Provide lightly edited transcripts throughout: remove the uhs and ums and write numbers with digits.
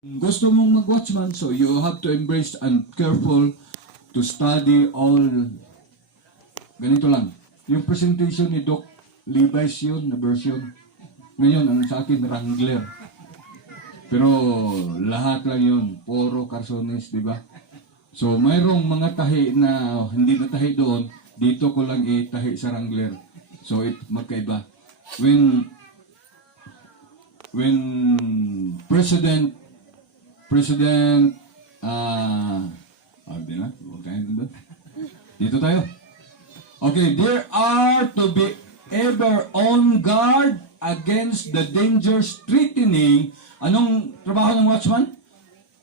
Gusto mong mag-watchman, so you have to embrace and careful to study all. Ganito lang. Yung presentation ni Doc Levi's yun, na version. Ngayon, ang sa akin, Wrangler. Pero lahat lang yun, puro Carsones, di ba? So, mayroong mga tahi na hindi na tahi doon, dito ko lang itahi sa Wrangler. So, magkaiba. When President, dito tayo. Okay, there are to be ever on guard against the dangers threatening. Anong trabaho ng watchman?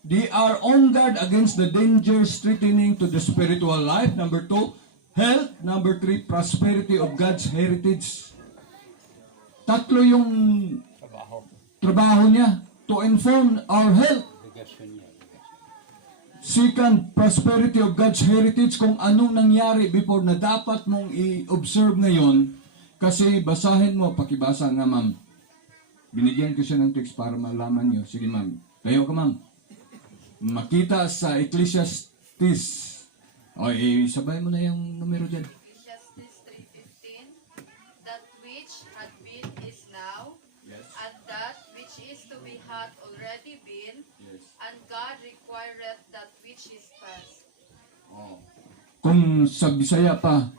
They are on guard against the dangers threatening to the spiritual life. Number 2, health. Number 3, prosperity of God's heritage. Tatlo yung trabaho niya. To inform our health. Second, prosperity of God's heritage, kung anong nangyari before na dapat mong i-observe ngayon. Kasi basahin mo, pakibasa nga ma'am. Binigyan ko siya ng text para malaman nyo. Sige ma'am, tayo ka ma'am. Makita sa Ecclesiastes. O, sabay mo na yung numero dyan. Ecclesiastes 3:15, that which had been is now, Yes. and that which is to be hath already been, Yes. and God requireth that which is past. Oh. Kung sa Bisaya pa,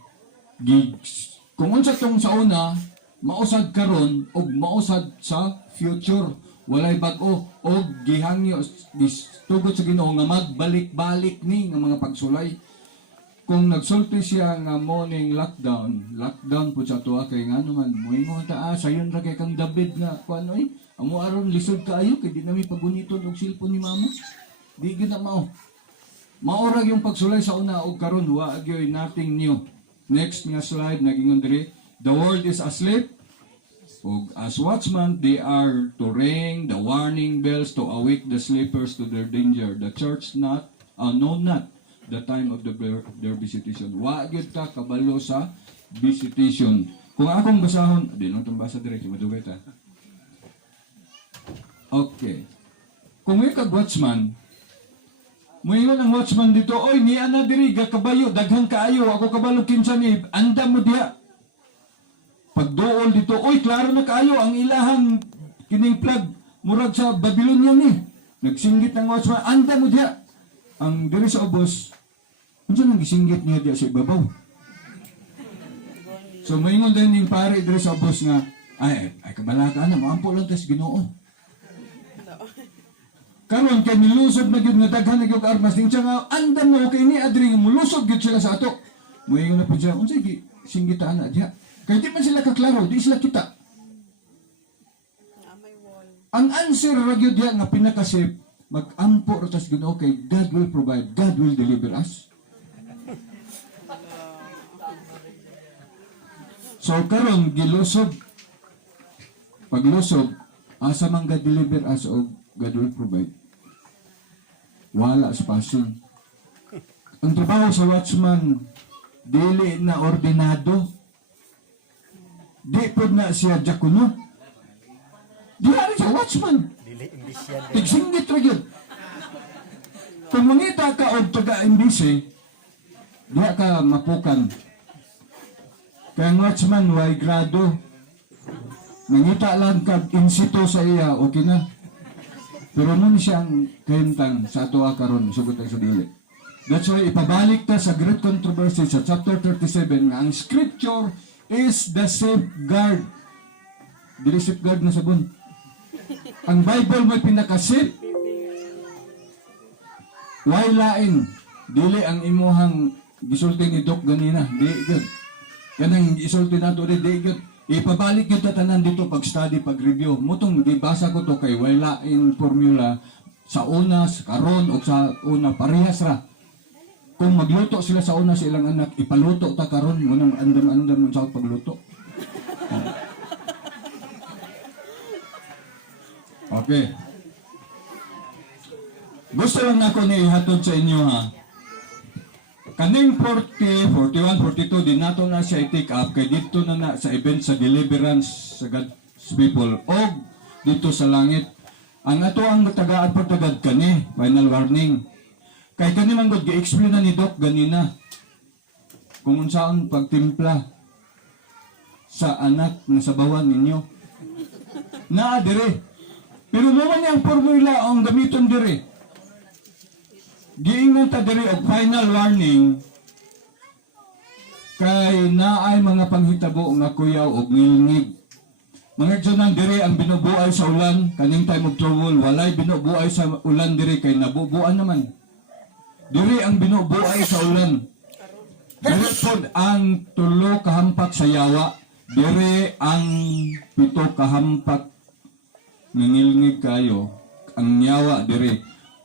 kung unsa tong sa una, mausad karon o mausad sa future, walay bag-o o gihangyo tugod sa Ginoo nga magbalik-balik ni nga mga pagsulay. Kung nagsulti siya nga morning lockdown po sa tuwa kay nga naman, moingon ta sayon ra kay kang David nga kuno amo aron lisod kaayo kay di na mi paguniton og cellphone ni mama. Di gyud na mao. Maorag yung pagsulay sa una og karon wa agyoy nothing new. Next nga slide nagingon diri, the world is asleep. Og as watchmen, they are to ring the warning bells to awake the sleepers to their danger. The church know not the time of their visitation. Wa gyud ta kabalo sa visitation. Kung akong basahon, di nang basa dire kay madugay ta. Okay. Kung ikaw watchman, moingon ang watchman dito, oy ni ana diri kabayo daghang kaayo ako kabalo kinsa ni andam mo diha. Pagduol dito, oy klaro na kaayo ang ilahang kining flag murag sa Babylonia ni. Nagsinggit ang watchman, andam mo diha. Ang diri sa ubos, unsa nang gisinggit niya diha sa ibabaw? So moingon din ning pare diri sa ubos nga, ay kabalaka na maampo lang tas Ginoo. Karon kay milusod na gyud nga daghan na gyud armas ning siya nga andam mo kay ni adri mulusod gyud sila sa ato. Moingon na pud siya, unsay singgitan na diha? Kay di man sila kaklaro, di sila kita. Ang answer ra gyud diha nga pinakasip, mag-ampo ra tas Ginoo kay God will provide, God will deliver us. So karon gilusod. Paglusod, asa man God deliver us o God will provide. Wala sa passion. Ang trabaho sa watchman, dili na ordinado. Di po na siya diakono. Di na siya watchman. Tigsinggit ra gyud. Kung mangita ka og taga-imbisi, di ka mapukan. Kaya ang watchman, way grado. Nangita lang kag insito sa iya, okay na. Pero nun siyang kahintang sa ato karon sugot sa dili. That's why ipabalik ta sa Great Controversy sa chapter 37 nga ang scripture is the safeguard. Dili safeguard na sabon. Ang Bible may pinakasip. Why lain? Dili ang imuhang gisulti ni Doc ganina. Di good. Kanang gisulti nato di good. Ipabalik yung tatanan dito pag-study, pag-review. Mutong dibasa ko to kay wala in formula sa una, sa karon o sa una, parehas ra. Kung magluto sila sa una sa ilang anak, ipaluto ta karon munang andam-andam sa pagluto. Okay. Gusto lang ako ni ihatod sa inyo ha. Kaning 40, 41, 42, din nato na siya i-take up kay dito na sa event sa deliverance sa God's people o dito sa langit. Ang ato ang tagaan pagtagad kani, final warning. Kay kani man gud gi-explain na ni Doc ganina. Kung unsaon pagtimpla sa anak na sabawan ninyo. Naa dire. Pero mo man ang formula ang gamiton dire. Giingon ta dire og final warning kay naay mga panghitabo nga kuyaw og ngilngig. Mga igsunan dire ang binubuay sa ulan kaning time of trouble, walay binubuay sa ulan dire kay nabubuan naman. Dire ang binubuay sa ulan. Dire pod ang tulo kahampak sa yawa. Dire ang pito kahampak ngingilngig kayo. Ang yawa dire.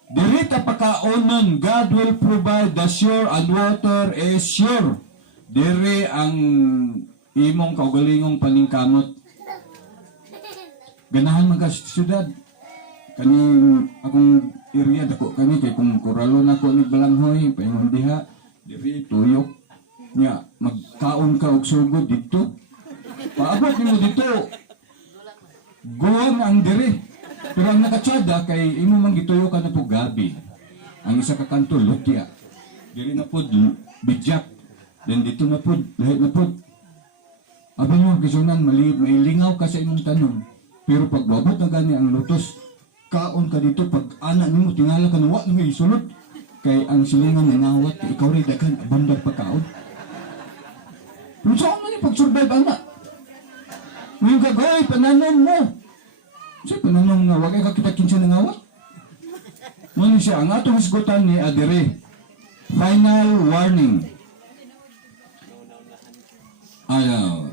Dire ta pakaonon, God will provide the sure and water is sure. Dire ang imong kaugalingong paningkamot. Ganahan mga syudad. Kaning akong area dako kami kay kung kuralo na ko ni balanghoy paingon diha diri tuyok nya magkaon ka og sugod dito. Paabot nimo dito. Guwang ang diri. Pero ang nakatsada kay imo man gituyo ka na po gabi. Ang isa ka kanto lutya. Diri na pod bijak. Then dito na pod lahi na pod. Abi mo kisunan mailingaw ka sa imong tanong. Pero pag babot na gani ang lutos, kaon ka dito pag anak nimo tingala ka na wa na may sulod. Kay ang silingan nga nawat kay ikaw rin daghan abundar pa kaon. Kung saan man yung pag-survive anak? Ngayon kagay, pananom mo. Siya pananom nga, wag ay kakita kinsa na ngawat. Muna siya, ang atong isgutan ni Adire. Final warning. Ayaw.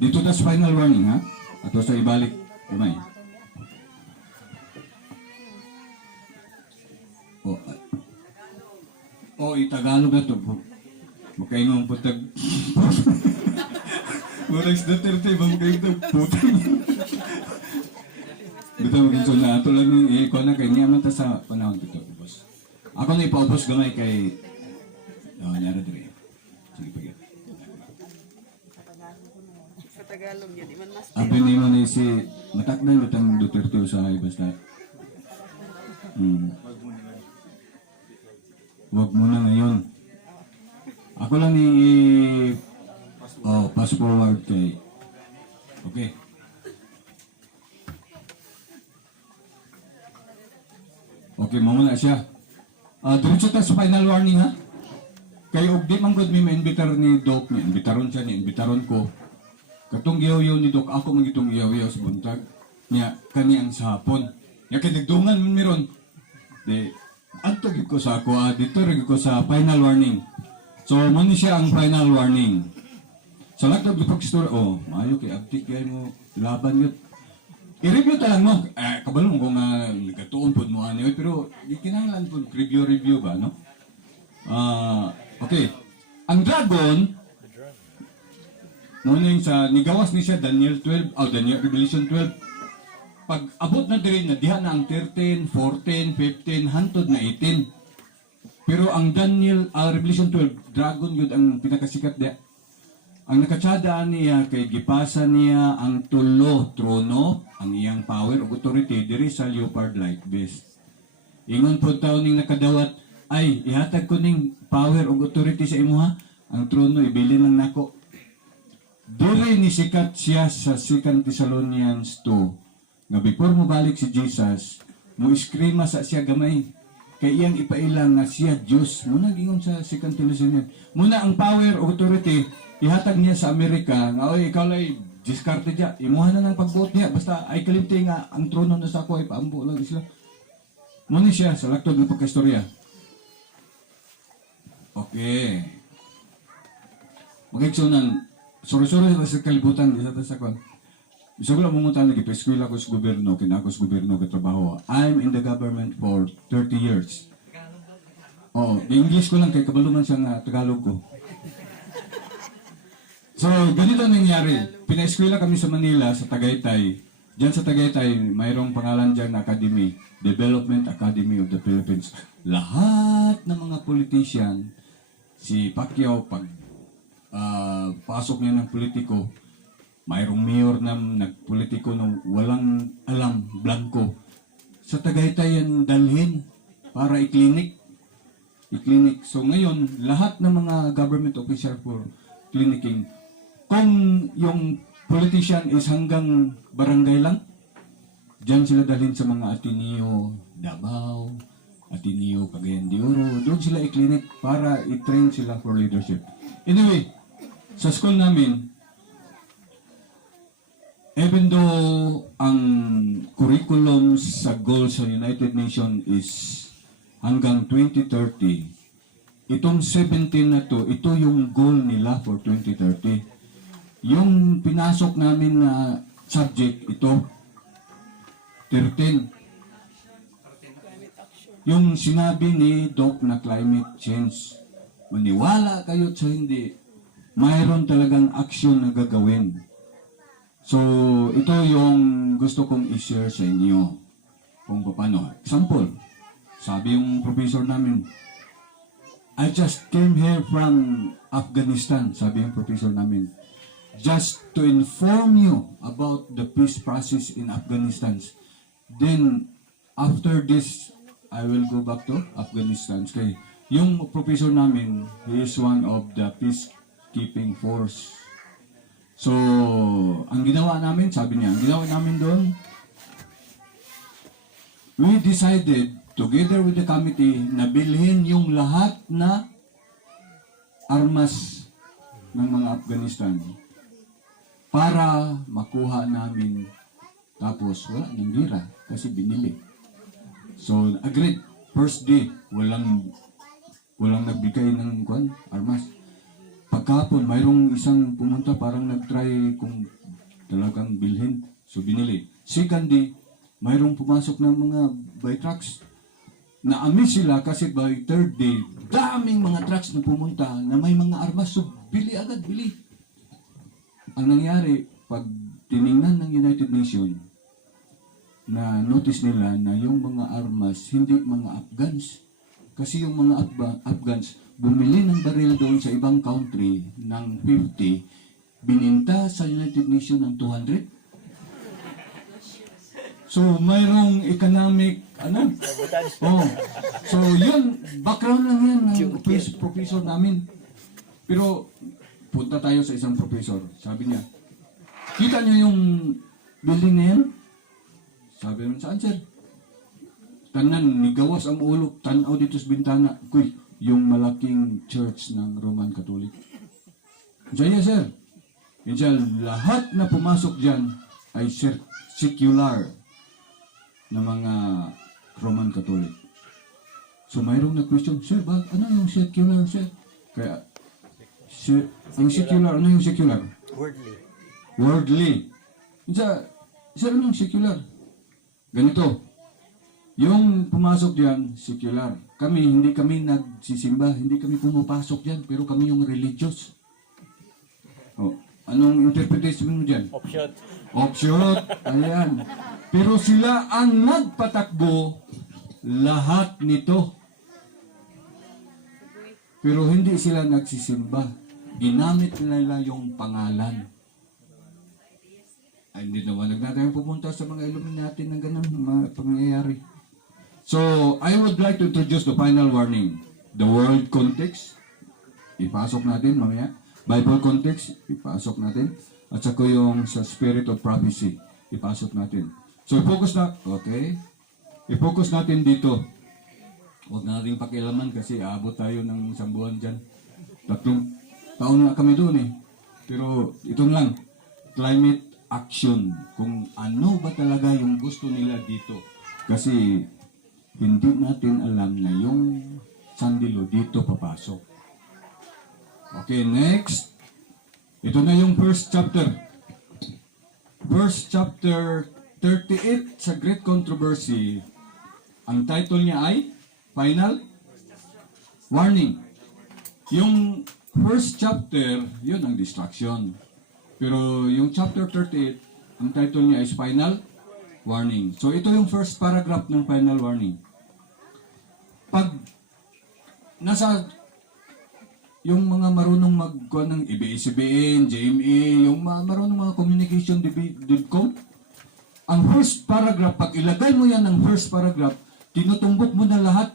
Dito tas final warning ha? Ato sa ibalik. Kumay. Itagalog na ito po. Makainong putag. Murag sa Duterte, makainong putag. Dito maging na ato lang yung ikaw na kay niya man ta sa panahon dito. Boss. Ako na ipaubos gamay kay nyara dire. Sige pagyan. Sa Tagalog yun, iman mas Abi ni mo ni si matakdan utang Duterte sa basta. Wag muna ngayon. Ako lang pass forward kay. Okay. Okay, mamuna siya. Diretso ta sa final warning ha. Kay og di man gud mi ma-invitar ni Doc, ni imbitaron siya, ni imbitaron ko. Katong giyaw ni Doc, ako man gitong giyaw sa buntag. Niya kani ang sa hapon. Ya kay nagdungan man meron. Di adto gyud ko sa ako, dito rin ko sa final warning. So mo ni siya ang final warning. Sa lahat ng pag-story, maayo kay abtik kay mo laban yun. I-review ta lang mo. Kabalo mo kung nagkatuon po mo ano, pero di kinahanglan po review ba, no? Okay. Ang dragon, muna yung sa, nigawas ni siya Daniel 12, Revelation 12. Pag abot na din na diha na ang 13, 14, 15, hantod na 18. Pero ang Revelation 12, dragon yun ang pinakasikat diha. Ang nakatsada niya kay gipasa niya ang tulo trono, ang iyang power o authority diri sa leopard like beast. Ingon po taon ning nakadawat, ay ihatag ko ning power o authority sa imo ha. Ang trono ibilin lang nako. Diri ni sikat siya sa 2 Thessalonians 2 nga before mo balik si Jesus, mo iskrima sa siya gamay. Kay iyang ipailang nga siya Diyos. Muna gingon sa 2 Thessalonians. Muna ang power o authority ihatag niya sa Amerika nga oy ikaw lay diskarte diya imuha na ng pagbuot niya basta ay kalimti nga ang trono na sa ako ay paambo lang sila mo ni siya sa laktod ng pagkastorya. Okay, magigsunan sorry sa kalibutan isa ta sa kon isa ko lang mungutan lagi pa-eskwela ko sa gobyerno kinako sa gobyerno katrabaho. I'm in the government for 30 years. English ko lang kay kabaluman sa nga Tagalog ko. So, ganito nangyari. Pina-eskwela kami sa Manila, sa Tagaytay. Diyan sa Tagaytay, mayroong pangalan dyan na Academy, Development Academy of the Philippines. Lahat ng mga politician, si Pacquiao, pag pasok niya ng politiko, mayroong mayor na nagpolitiko na walang alam, blanco. Sa Tagaytay yan dalhin para i-clinic. So ngayon, lahat ng mga government official for clinicking, kung yung politician is hanggang barangay lang, diyan sila dalhin sa mga Ateneo, Davao, Ateneo, Cagayan de Oro, doon sila i-clinic para i-train sila for leadership. Anyway, sa school namin, even though ang curriculum sa goals sa United Nations is hanggang 2030, itong 17 na to, ito yung goal nila for 2030. Yung pinasok namin na subject, ito, 13. Yung sinabi ni Doc na climate change, maniwala kayo sa hindi, mayroon talagang action na gagawin. So, ito yung gusto kong i-share sa inyo kung paano. Example, sabi yung professor namin, I just came here from Afghanistan, sabi yung professor namin, just to inform you about the peace process in Afghanistan. Then, after this, I will go back to Afghanistan. Kaya yung professor namin, he is one of the peacekeeping force. So, ang ginawa namin, sabi niya, ang ginawa namin doon, we decided, together with the committee, na bilhin yung lahat na armas ng mga Afghanistan para makuha namin. Tapos, wala nang gira kasi binili. So, agreed. First day, walang nagbigay ng armas. Pagkapon, mayroong isang pumunta parang nag-try kung talagang bilhin. So, binili. Second day, mayroong pumasok ng mga by trucks. Na-amaze sila kasi by third day, daming mga trucks na pumunta na may mga armas. So, bili agad, bili. Ang nangyari, pag tiningnan ng United Nations, na notice nila na yung mga armas, hindi mga Afghans. Kasi yung mga Afghans, bumili ng baril doon sa ibang country ng 50, bininta sa United Nations ng 200. So, mayroong economic, Oh. So, yun, background lang yan ng professor namin. Pero, punta tayo sa isang professor. Sabi niya, kita niyo yung building na yan? Sabi naman, saan sir? Tanan, nigawas ang ulo, tanaw dito sa bintana. Kuy, yung malaking church ng Roman Catholic. Diyan sir. Diyan, lahat na pumasok dyan ay secular na mga Roman Catholic. So mayroong na-question, sir, ano yung secular, sir? Kaya, ang secular, ano yung secular? Worldly. Sir, ano yung secular? Ganito, yung pumasok diyan, secular. Hindi kami nagsisimba, hindi kami pumapasok diyan, pero kami yung religious. Oh, anong interpretation mo diyan? Offshot, ayan. Pero sila ang nagpatakbo lahat nito. Pero hindi sila nagsisimba. Ginamit nila yung pangalan. Ay, hindi naman nagdadayo pumunta sa mga Illuminati ng ganun mga pangyayari. So, I would like to introduce the final warning. The world context, ipasok natin mamaya. Bible context, ipasok natin. At saka yung sa spirit of prophecy, ipasok natin. So, i-focus natin dito. Huwag na natin pakialaman kasi aabot tayo ng isang buwan dyan. 3 taon na kami doon eh. Pero ito lang, climate action. Kung ano ba talaga yung gusto nila dito. Kasi hindi natin alam na yung sandilo dito papasok. Okay, next. Ito na yung first chapter. First chapter 38 sa Great Controversy. Ang title niya ay Final Warning. Yung first chapter, yun ang destruction. Pero yung chapter 38, ang title niya is Final Warning. So ito yung first paragraph ng Final Warning. Pag nasa yung mga marunong magkuha ng ABS-CBN, GMA, yung marunong mga communication DivCom, ang first paragraph, pag ilagay mo yan ng first paragraph, tinutumbok mo na lahat.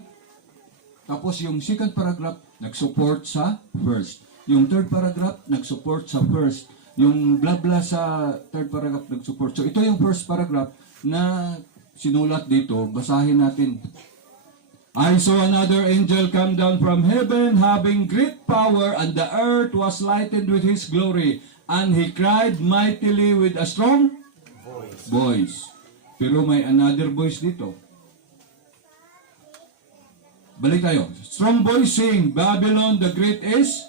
Tapos yung second paragraph, nag-support sa first. Yung third paragraph, nag-support sa first. Yung blah blah sa third paragraph, nag-support. So ito yung first paragraph na sinulat dito. Basahin natin. I saw another angel come down from heaven, having great power, and the earth was lightened with his glory. And he cried mightily with a strong voice. Pero may another voice dito. Balik tayo. Strong voice saying, Babylon the great is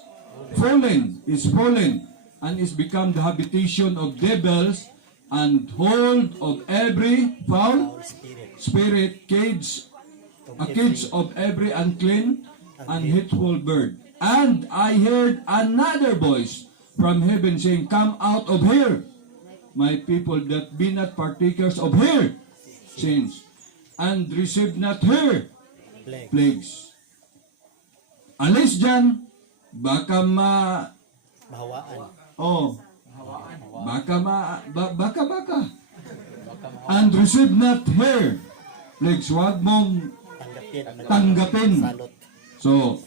fallen, and is become the habitation of devils, and hold of every foul spirit, a cage of every unclean and hateful bird. And I heard another voice from heaven saying, Come out of here, my people that be not partakers of her sins, and receive not her plagues. Alis dyan, baka Mahawaan. baka. And receive not her plagues. Huwag mong tanggapin. Salot. So,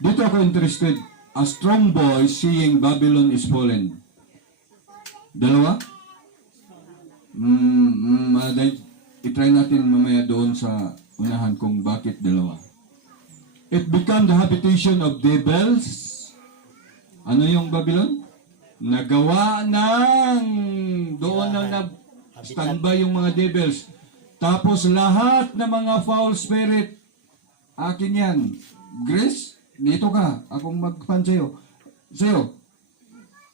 dito ako interested. A strong voice saying Babylon is fallen. Dalawa? I-try natin mamaya doon sa unahan kung bakit dalawa. It became the habitation of devils. Ano yung Babylon? Nagawa ng doon na standby yung mga devils. Tapos lahat ng mga foul spirit, akin yan. Grace, dito ka. Akong mag-fan sa'yo.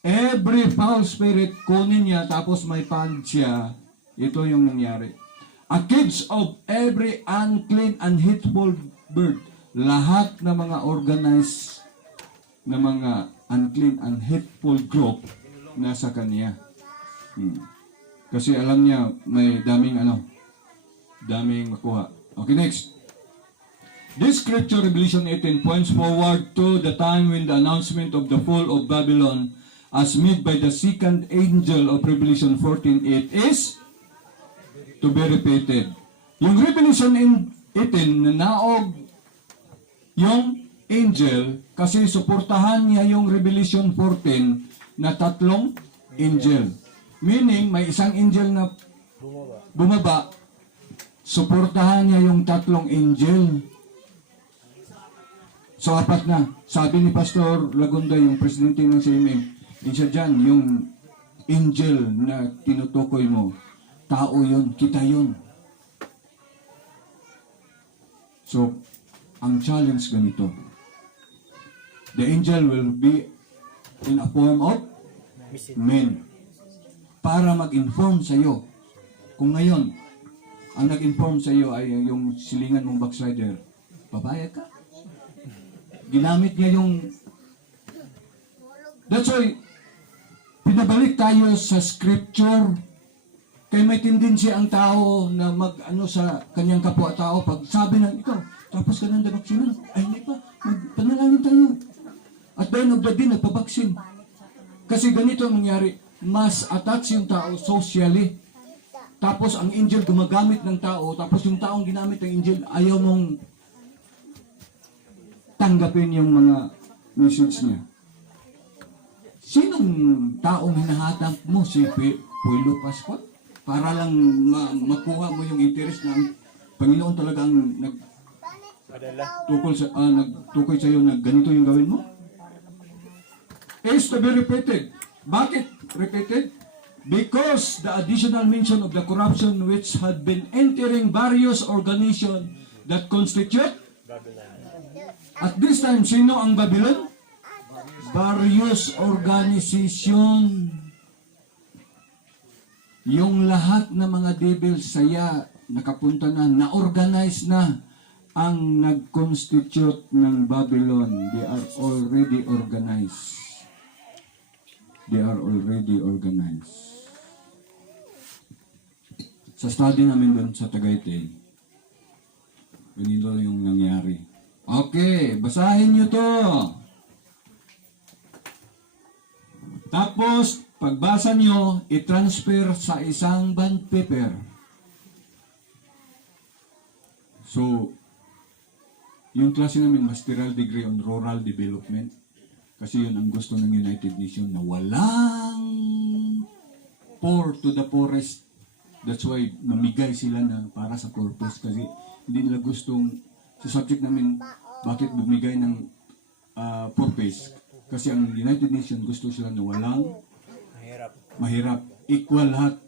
Every foul spirit, kunin niya, tapos may pan siya. Ito yung nangyari. A cage of every unclean and hateful bird. Lahat ng mga organized na mga unclean and hateful group nasa kanya. Kasi alam niya, may daming makuha. Okay, next. This scripture, Revelation 18, points forward to the time when the announcement of the fall of Babylon as made by the second angel of Revelation 14:8 is to be repeated. Yung Revelation 18 na naog yung angel kasi suportahan niya yung Revelation 14 na tatlong angel. Meaning, may isang angel na bumaba, suportahan niya yung tatlong angel. So, apat na. Sabi ni Pastor Lagunda, yung presidente ng CMM, isa dyan, yung angel na tinutukoy mo, tao yun, kita yun. So, ang challenge ganito. The angel will be in a form of men para mag-inform sa iyo. Kung ngayon, ang nag-inform sa iyo ay yung silingan mong backslider, papayag ka? Ginamit niya yung... That's why, pinabalik tayo sa scripture. Kaya may tendency ang tao na sa kanyang kapwa-tao pag sabi ng ikaw, tapos ka nang nabaksin, ay hindi pa, panalangin tayo. At the end of the day, nagpabaksin. Kasi ganito ang nangyari, mas attach yung tao socially. Tapos ang angel gumagamit ng tao, tapos yung taong ginamit ng angel, ayaw mong tanggapin yung mga message niya. Sinong taong hinahatap mo? Si Puelo Pascual? Para lang makuha mo yung interest ng Panginoon talaga ang nagtukoy sa iyo na ganito yung gawin mo? Is to be repeated. Bakit repeated? Because the additional mention of the corruption which had been entering various organizations that constitute at this time, sino ang Babylon? Various organization. Yung lahat ng mga devils saya nakapunta na-organize na ang nag-constitute ng Babylon. They are already organized. They are already organized. Sa study namin doon sa Tagaytay, ganito yung nangyari. Okay, basahin nyo to. Tapos, pagbasa nyo, i-transfer sa isang bond paper. So, yung klase namin, masteral degree on rural development. Kasi yun ang gusto ng United Nations na walang poor to the poorest. That's why namigay sila na para sa purpose. Kasi hindi nila gustong, sa subject namin, bakit bumigay ng purpose. Kasi ang United Nations gusto sila na walang mahirap. Equal lahat.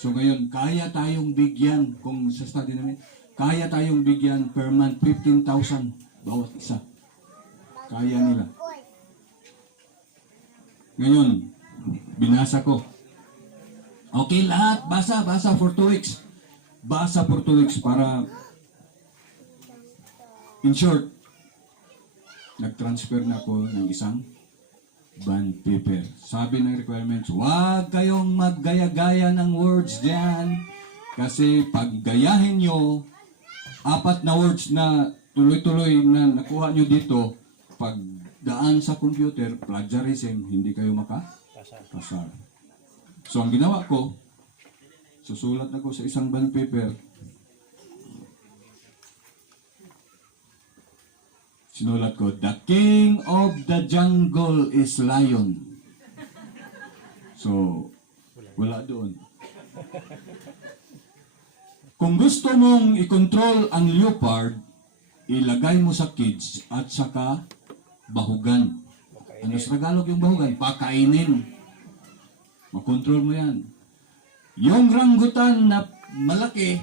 So ngayon, kaya tayong bigyan, kung sa study namin, kaya tayong bigyan per month 15,000 bawat isa. Kaya nila. Ngayon, binasa ko. Okay, lahat. Basa for 2 weeks. Basa for 2 weeks para, in short, nag-transfer na ako ng isang bond paper. Sabi ng requirements, huwag kayong maggaya-gaya ng words dyan. Kasi pag gayahin nyo, 4 na words na tuloy-tuloy na nakuha nyo dito, pag daan sa computer, plagiarism, hindi kayo makapasar. So ang ginawa ko, susulat ako sa isang bond paper. Sinulat ko, the king of the jungle is lion. So, wala doon. Kung gusto mong i-control ang leopard, ilagay mo sa cage at saka bahugan. Ano sa Tagalog yung bahugan? Pakainin. Makontrol mo yan. Yung ranggutan na malaki,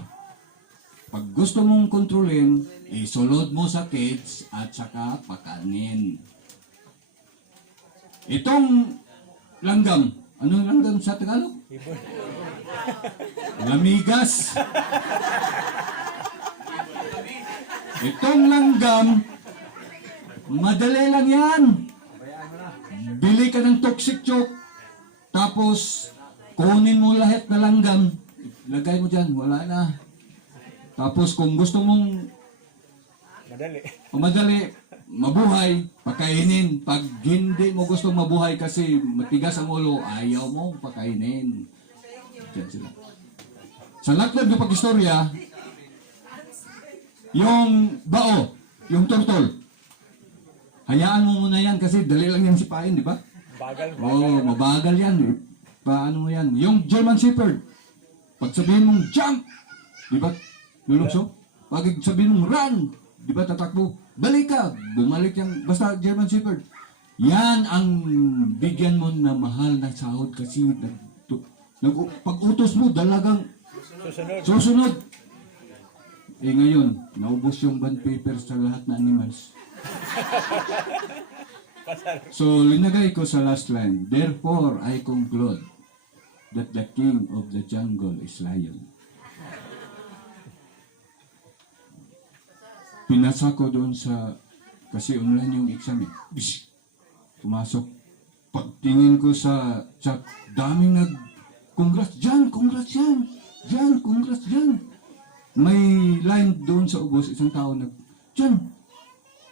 pag gusto mong kontrolin, isulod mo sa cage at saka pakanin. Itong langgam, anong langgam sa Tagalog? Lamigas. Itong langgam, madali lang yan. Bili ka ng toxic choke, tapos kunin mo lahat na langgam, lagay mo dyan, wala na. Tapos kung gusto mong madali, mabuhay, pakainin. Pag hindi mo gusto mabuhay kasi matigas ang ulo, ayaw mo pakainin. Diyan sila. Sa laklab ng pag-istorya, yung bao, yung turtle, hayaan mo muna yan kasi dali lang yan sipain, di ba? Oo, mabagal yan. Paano mo yan? Yung German Shepherd, pag sabihin mong jump, di ba? Lulukso? Pag sabihin mong run, di ba tatakbo? Balik ka, bumalik yan. Basta German Shepherd. Yan ang bigyan mo na mahal na sahod kasi pag-utos mo, dalagang susunod. Eh ngayon, naubos yung bond paper sa lahat na animals. So, linagay ko sa last line, therefore, I conclude that the king of the jungle is lion. Pinasa ko doon sa, kasi online yung exam eh. Bish! Pumasok. Pagtingin ko sa chat, daming congrats dyan, congrats yan. Dyan, congrats dyan. May line doon sa ubos, isang tao dyan,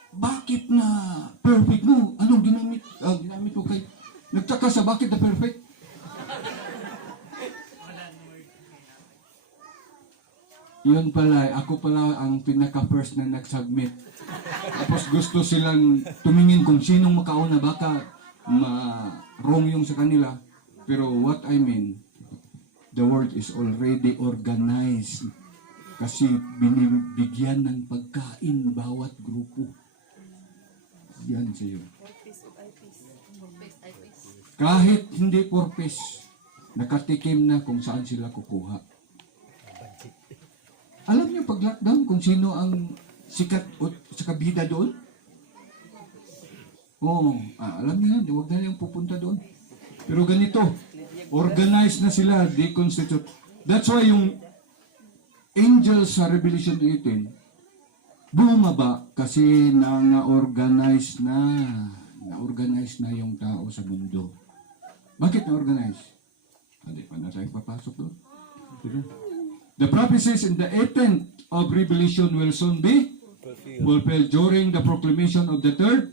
bakit na perfect mo? Anong ginamit? Ginamit mo kay... Nagtaka sa bakit na perfect? Yun pala, ako pala ang pinaka-first na nag-submit. Tapos gusto silang tumingin kung sinong makauna, baka ma-wrong yung sa kanila. Pero what I mean, the world is already organized. Kasi binibigyan ng pagkain bawat grupo. Yan sa iyo. Kahit hindi purpose, nakatikim na kung saan sila kukuha. Alam niyo pag lockdown kung sino ang sikat sa kabida doon? Oo, alam niyo yan, huwag na yung pupunta doon. Pero ganito, organized na sila, deconstitute. That's why yung angels sa Revelation 18, bumaba kasi na-organize na yung tao sa mundo. Bakit na-organize? Hindi pa na tayo papasok doon. The prophecies in the 18th of Revelation will soon be fulfilled during the proclamation of the third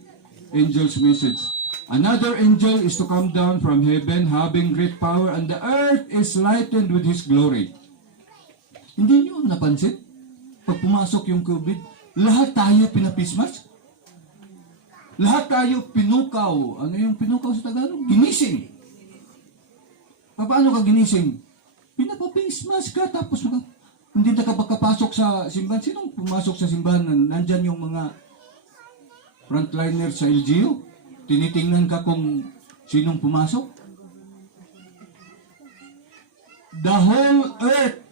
angel's message. Another angel is to come down from heaven, having great power, and the earth is lightened with His glory. Hindi niyo napansin? Pag pumasok yung COVID, lahat tayo pinapismas. Lahat tayo pinukaw. Ano yung pinukaw sa Tagalog? Ginising. Paano ka ginising? Pinapapismas ka, tapos hindi na ka makapasok sa simbahan. Sinong pumasok sa simbahan? Nandyan yung mga frontliner sa LGU. Tinitingnan ka kung sinong pumasok. The whole earth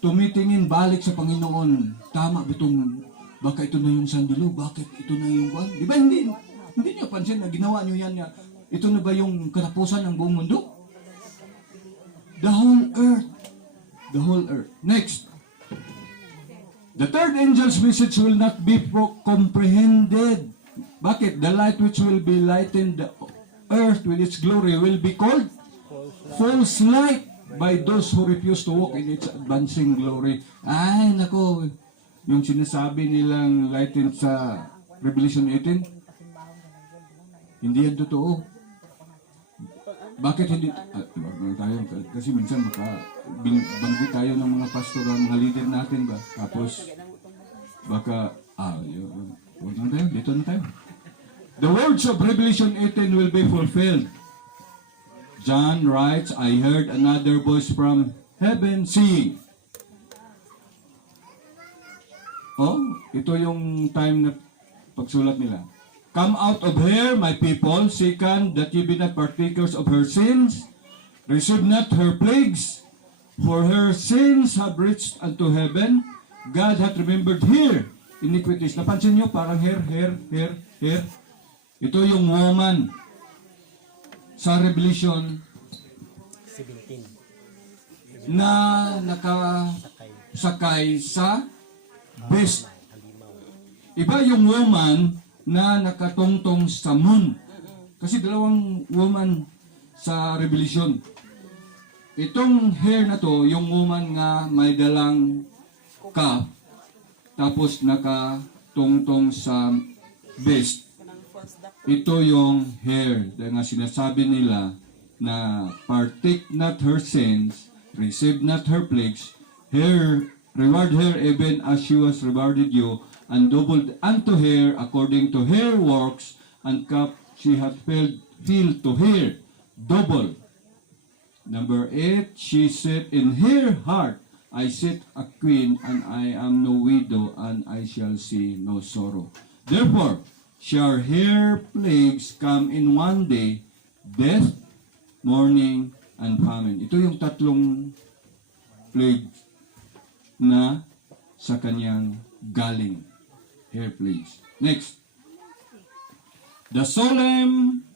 tumitingin balik sa Panginoon. Tama ba itong, baka ito na yung sandilo? Bakit ito na yung kwan? Di ba hindi niyo pansin na ginawa niyo yan na ito na ba yung katapusan ng buong mundo? The whole earth. The whole earth. Next. The third angel's message will not be comprehended. Bakit? The light which will be lightened the earth with its glory will be called false light by those who refuse to walk in its advancing glory. Ay, nako. Yung sinasabi nilang lightened sa Revelation 18, hindi yan totoo. Bakit hindi? Tayo, kasi minsan banggit tayo ng mga pastor, mga leader natin ba? Tapos, baka, huwag na tayo, dito na tayo. The words of Revelation 18 will be fulfilled. John writes, I heard another voice from heaven saying, ito yung time na pagsulat nila. Come out of her, my people, second, that ye be not partakers of her sins, receive not her plagues, for her sins have reached unto heaven. God hath remembered her iniquities. Napansin nyo, parang her. Ito yung woman sa Revelation 17. na nakasakay sa beast. Iba yung woman na nakatungtong sa moon. Kasi dalawang woman sa Revelation. Itong hair na to, yung woman nga may dalang cup, tapos nakatungtong sa beast. Ito yung hair na sinasabi nila na partake not her sins, receive not her plagues, reward her even as she was rewarded you, and doubled unto her according to her works, and cup she hath filled to her double. Number 8, she said in her heart, I sit a queen, and I am no widow, and I shall see no sorrow. Therefore, shall her plagues come in one day, death, mourning, and famine. Ito yung tatlong plague na sa kanyang galing. Hair plagues. Next. The solemn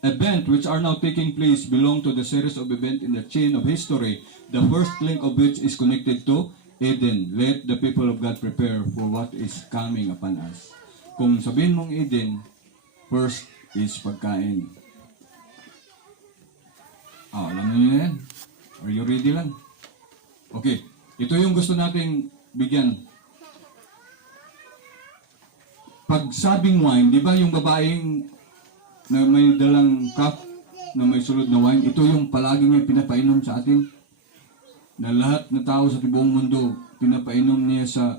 event which are now taking place belong to the series of events in the chain of history, the first link of which is connected to Eden. Let the people of God prepare for what is coming upon us. Kung sabihin mong Eden, first is pagkain. Alam niyo yan? Are you ready lang? Okay. Ito yung gusto nating bigyan. Pag sabing wine, di ba yung babaeng na may dalang cup, na may sulod na wine, ito yung palagi niya pinapainom sa atin. Na lahat na tao sa buong mundo, pinapainom niya sa...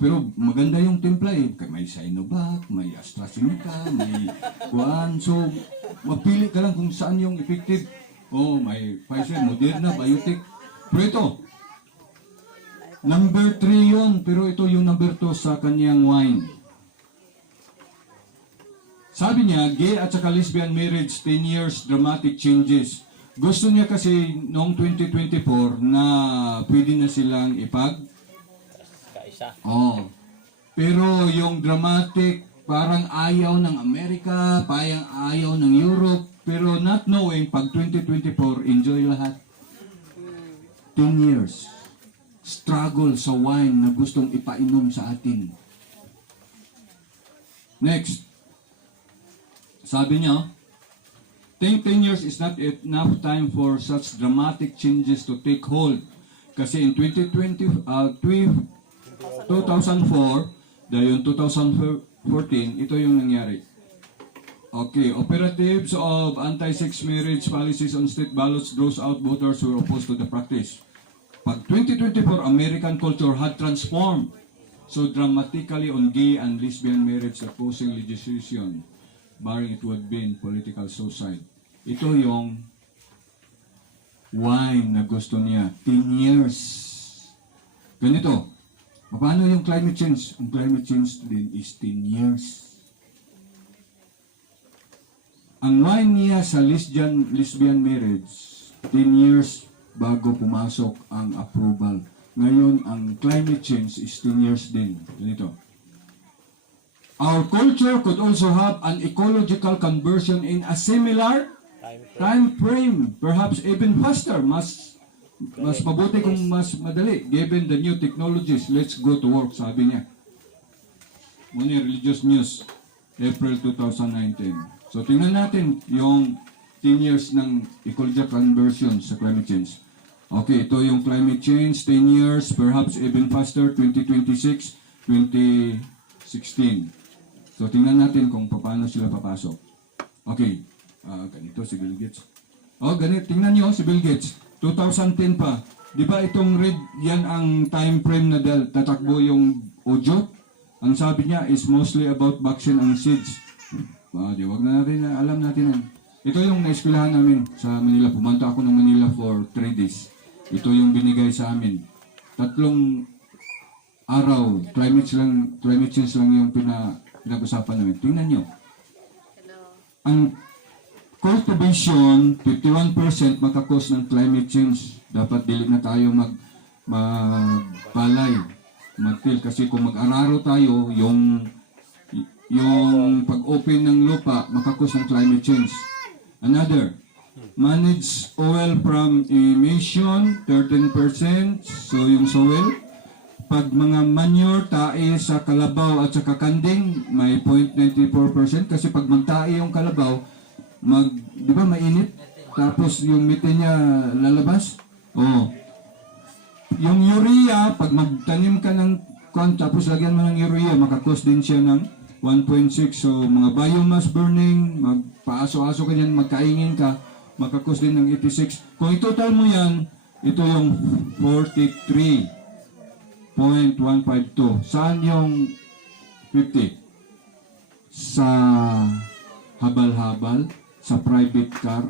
pero maganda yung timpla eh. May Sinovac, may AstraZeneca, may Kuan. So, mapili ka lang kung saan yung effective. May Pfizer, Moderna, Biotech. Pero ito, number 3 yun, pero ito yung number 2 sa kanyang wine. Sabi niya, gay at saka lesbian marriage, 10 years, dramatic changes. Gusto niya kasi noong 2024 na pwede na silang Kaisa. Pero yung dramatic, parang ayaw ng Amerika, parang ayaw ng Europe, pero not knowing, pag 2024, enjoy lahat. 10 years. Struggle sa wine na gustong ipainom sa atin. Next. Sabi niya, 10 years is not enough time for such dramatic changes to take hold. Kasi in 2004, dahil yung 2014, ito yung nangyari. Okay, operatives of anti-sex marriage policies on state ballots draws out voters who are opposed to the practice. Pag 2024, American culture had transformed so dramatically on gay and lesbian marriage opposing legislation, barring it would be in political suicide. Ito yung wine na gusto niya, 10 years. Ganito, paano yung climate change? Ang climate change din is 10 years. Ang wine niya sa lesbian marriage, 10 years bago pumasok ang approval. Ngayon, ang climate change is 10 years din. Ganito. Our culture could also have an ecological conversion in a similar time frame, perhaps even faster. Mas mabuti kung mas madali. Given the new technologies, let's go to work, sabi niya. Muna Religious News, April 2019. So, tingnan natin yung 10 years ng ecological conversion sa climate change. Okay, ito yung climate change, 10 years, perhaps even faster, 2026, 2016. So, tingnan natin kung paano sila papasok. Okay, ganito si Bill Gates. Ganito, tingnan nyo si Bill Gates. 2010 pa. Di ba itong red, yan ang time frame na tatakbo yung audio? Ang sabi niya is mostly about vaccine and seeds. Di wag na natin, alam natin yan. Ito yung na-eskwelahan namin sa Manila. Pumunta ako ng Manila for 3 days. Ito yung binigay sa amin. 3 araw, climate change lang yung pinag-usapan namin. Tingnan nyo. Ang cultivation, 51% makakos ng climate change. Dapat dili na tayo magbalay, magtil. Kasi kung mag-araro tayo, yung pag-open ng lupa, makakos ng climate change. Another, manage oil from emission, 13%. So yung soil, pag mga manure, tae sa kalabaw at sa kakanding, may 0.94%. Kasi pag magtae yung kalabaw, di ba mainit? Tapos yung methane niya lalabas. Yung urea, pag magtanim ka ng tapos lagyan mo ng urea, makakos din siya ng 1.6. So mga biomass burning, magpaaso-aso ka dyan, magkaingin ka, makakos din ng 86. Kung itotal mo yan, ito yung 43.152. Saan yung 50? Sa habal-habal, sa private car,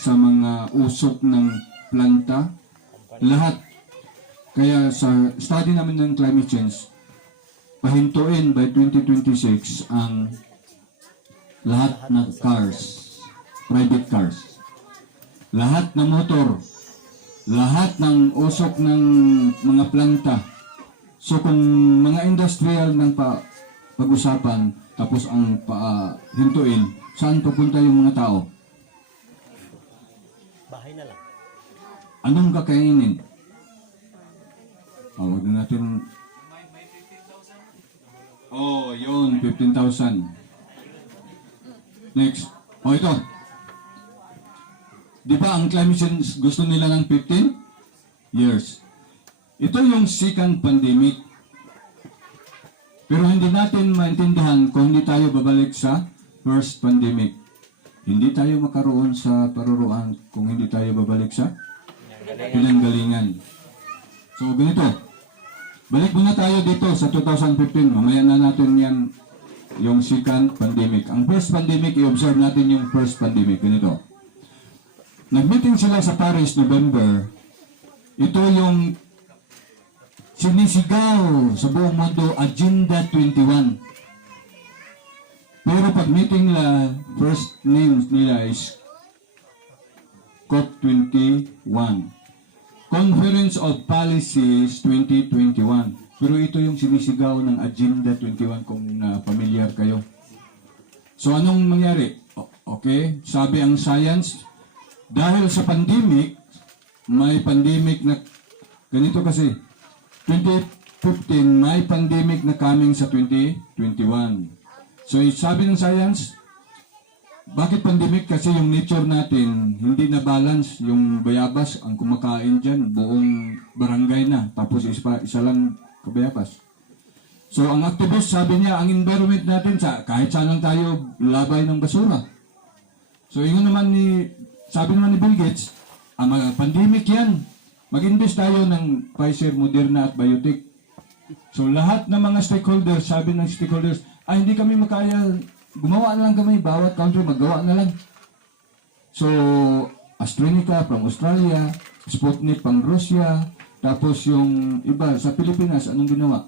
sa mga usok ng planta, lahat. Kaya sa study namin ng climate change, pahintuin by 2026 ang lahat ng cars, private cars, lahat ng motor, lahat ng usok ng mga planta. So kung mga industrial ng pag-usapan, tapos ang hintuin, saan pupunta yung mga tao? Bahay na lang. Anong kakainin? Huwag na natin. Yun, 15,000. Next. Ito. Di ba ang climate change gusto nila ng 15 years? Ito yung second pandemic. Pero hindi natin maintindihan kung hindi tayo babalik sa first pandemic. Hindi tayo makaroon sa paruruan kung hindi tayo babalik sa pinanggalingan. So, ganito. Balik muna tayo dito sa 2015. Mamaya na natin yan yung second pandemic. Ang first pandemic, i-observe natin yung first pandemic. Ganito. Nag-meeting sila sa Paris, November. Ito yung sinisigaw sa buong mundo, Agenda 21. Pero pag meeting nila, first name nila is COP21. Conference of Policies 2021. Pero ito yung sinisigaw ng Agenda 21 kung familiar kayo. So anong mangyari? Okay, sabi ang science, dahil sa pandemic, may pandemic na, ganito kasi, 2015, may pandemic na coming sa 2021. So sabi ng science, bakit pandemic? Kasi yung nature natin, hindi na balance. Yung bayabas, ang kumakain dyan, buong barangay na. Tapos isa lang kabayabas. So ang activist sabi niya, ang environment natin sa kahit saan lang tayo labay ng basura. So yun naman sabi naman ni Bill Gates, ang mga pandemic yan, mag-invest tayo ng Pfizer, Moderna at Biotech. So lahat ng mga stakeholders, sabi ng stakeholders, hindi kami makaya, gumawa na lang kami, bawat country magawa na lang. So AstraZeneca from Australia, Sputnik pang Russia, tapos yung iba sa Pilipinas, anong ginawa?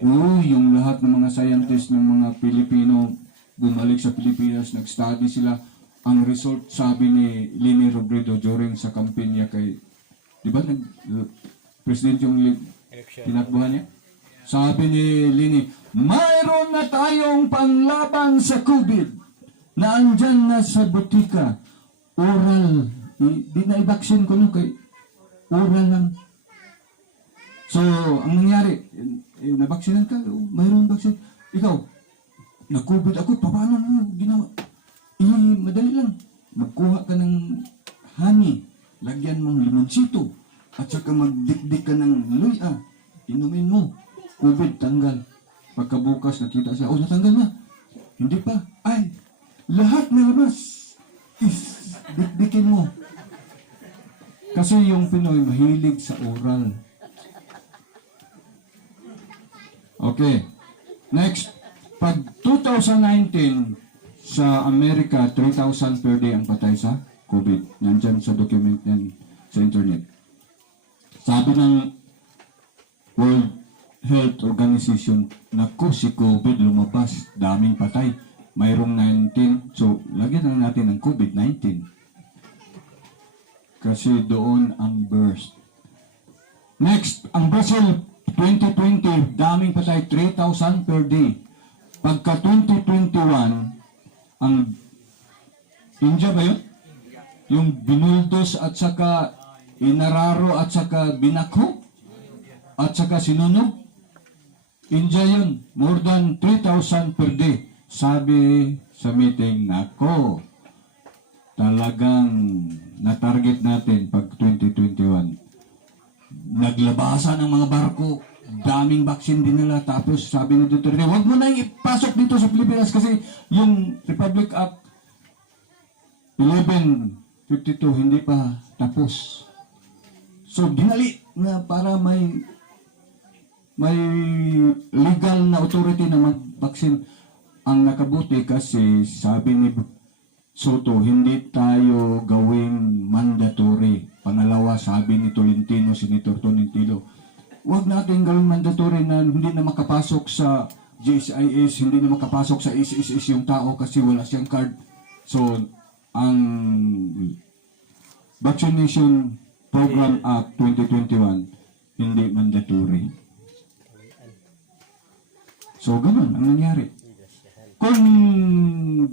Yung lahat ng mga scientists ng mga Pilipino bumalik sa Pilipinas, nag-study sila. Ang result, sabi ni Leni Robredo during sa campaign niya kay, di ba, president yung Election. tinakbuhan niya? Sabi ni Leni, mayroon na tayong panlaban sa COVID na andyan na sa butika. Oral. Di na i-vaccine ko no, kay oral lang. So, ang nangyari, nabaksinan ka, mayroong vaccine. Ikaw, nag-COVID ako, paano mo ginawa? Madali lang. Magkuha ka ng honey, lagyan mong limonsito, at saka magdikdik ka ng luya, inumin mo, COVID, tanggal. Pagkabukas, nakita siya, natanggal na. Hindi pa. Ay, lahat na labas. Dikdikin mo. Kasi yung Pinoy, mahilig sa oral. Okay. Next. Pag 2019, sa Amerika, 3,000 per day ang patay sa COVID. Nandyan sa document yan sa internet. Sabi ng World Health Organization, naku, si COVID lumabas, daming patay. Mayroong 19, so lagyan na natin ng COVID-19. Kasi doon ang burst. Next, ang Brazil, 2020, daming patay, 3,000 per day. Pagka 2021, ang India ba yun? Yung binuldos at saka inararo at saka binakho at saka sinunog. India yun. More than 3,000 per day. Sabi sa meeting, nako, talagang na-target natin pag 2021. Naglabasa ng mga barko, daming vaccine din nila. Tapos sabi ni Duterte, huwag mo na ipasok dito sa Pilipinas kasi yung Republic Act 1152 hindi pa tapos. So dinali na para may legal na authority na mag-vaccine. Ang nakabuti kasi sabi ni Soto, hindi tayo gawing mandatory. Pangalawa, sabi ni Tolentino, Senator Tolentino, huwag natin gawing mandatory na hindi na makapasok sa GSIS, hindi na makapasok sa SSS yung tao kasi wala siyang card. So, ang Vaccination Program Act 2021, hindi mandatory. So, ganun ang nangyari. Kung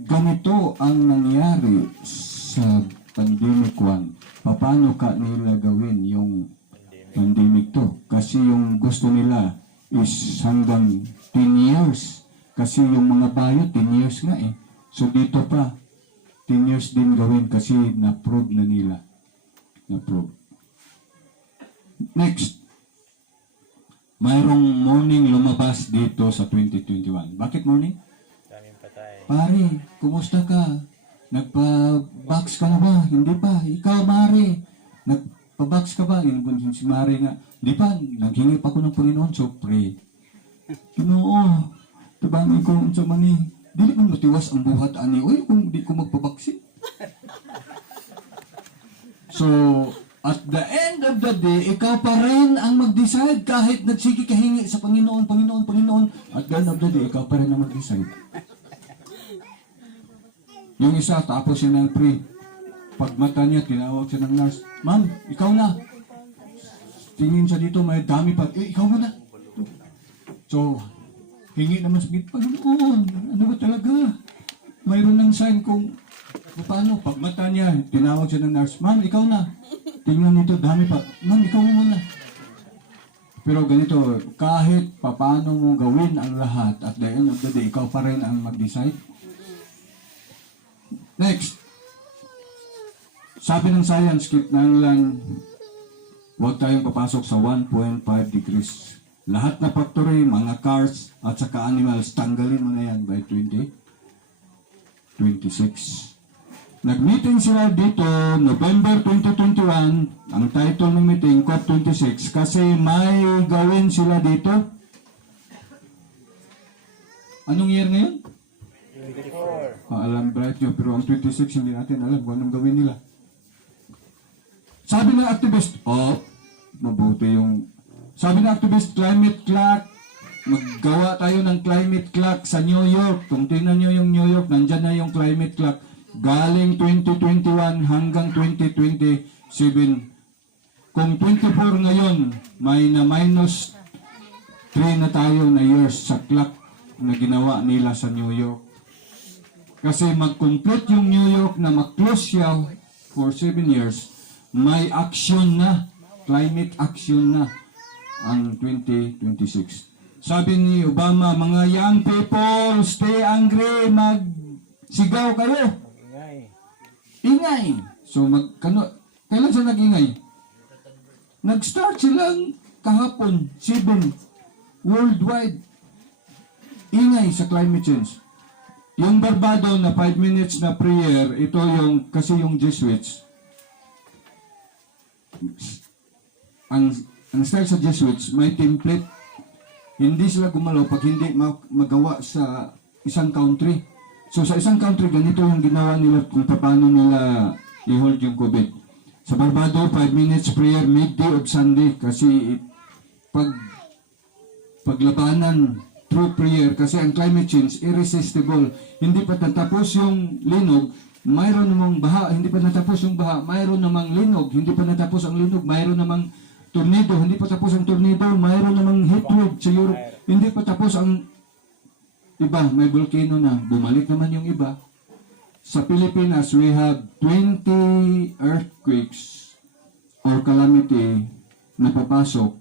ganito ang nangyari sa pandemic 1, paano ka nila gawin yung pandemic to? Kasi yung gusto nila is hanggang 10 years. Kasi yung mga bayo, 10 years nga eh. So dito pa, 10 years din gawin kasi na-prove na nila. Na-prove. Next. Mayroong morning lumabas dito sa 2021. Bakit morning? Daming patay. Pare, kumusta ka? Nagpa-box ka na ba? Hindi pa. Ikaw, Mari, nagpa-box ka ba? Yun si Mari nga. Hindi pa. Naghingi pa ko ng Panginoon. So, pray. Ginoo, tabangin ko sa mani. Dili man matiwas ang buhat ani. Uy, kung di ko magpabaksin. So, at the end of the day, ikaw pa rin ang mag-decide kahit nagsige kahingi sa Panginoon. At the end of the day, ikaw pa rin ang mag-decide. Yung isa, tapos siya ng pray. Pag mata niya, tinawag siya ng nurse. Ma'am, ikaw na. Tingin siya dito, may dami pa. Ikaw muna. So, hingi naman sa Panginoon. Ano ba talaga? Mayroon ng sign kung paano. Pag mata niya, tinawag siya ng nurse. Ma'am, ikaw na. Tingnan nito, dami pa. Ma'am, ikaw muna. Pero ganito, kahit paano mo gawin ang lahat, at the end of the day, ikaw pa rin ang mag-decide. Next. Sabi ng science, kinahanglan huwag tayong papasok sa 1.5 degrees Lahat na factory, mga cars, at saka animals, tanggalin mo na yan by 2026. Nag-meeting sila dito, November 2021, ang title ng meeting, COP26, kasi may gawin sila dito. Anong year ngayon? 24. Alam bright nyo, pero ang 26 hindi natin alam kung anong gawin nila. Sabi ng activist, mabuti yung... Sabi ng activist, climate clock, maggawa tayo ng climate clock sa New York. Kung tingnan nyo yung New York, nandyan na yung climate clock. Galing 2021 hanggang 2027. Kung 24 ngayon, may na minus 3 na tayo na years sa clock na ginawa nila sa New York. Kasi mag-complete yung New York na mag-close siya for 7 years, may action na, climate action na ang 2026. Sabi ni Obama, mga young people, stay angry, magsigaw kayo. Ingay. Ingay. So, kailan siya nag-ingay? Nag-start silang kahapon, 7, worldwide. Ingay sa climate change. Yung Barbado na 5 minutes na prayer, ito yung, kasi yung Jesuits, ang style sa Jesuits, may template. Hindi sila gumalaw pag hindi magawa sa isang country. So sa isang country, ganito yung ginawa nila kung paano nila i-hold yung COVID. Sa Barbado, 5 minutes prayer, midday of Sunday. Kasi paglabanan through prayer, kasi ang climate change, irresistible. Hindi pa natapos yung linog, mayroon namang baha. Hindi pa natapos yung baha, mayroon namang linog. Hindi pa natapos ang linog, mayroon namang tornado. Hindi pa tapos ang tornado, mayroon namang heatwave sa Europe. Hindi pa tapos ang iba, may volcano na. Bumalik naman yung iba. Sa Pilipinas, we have 20 earthquakes or calamity na papasok.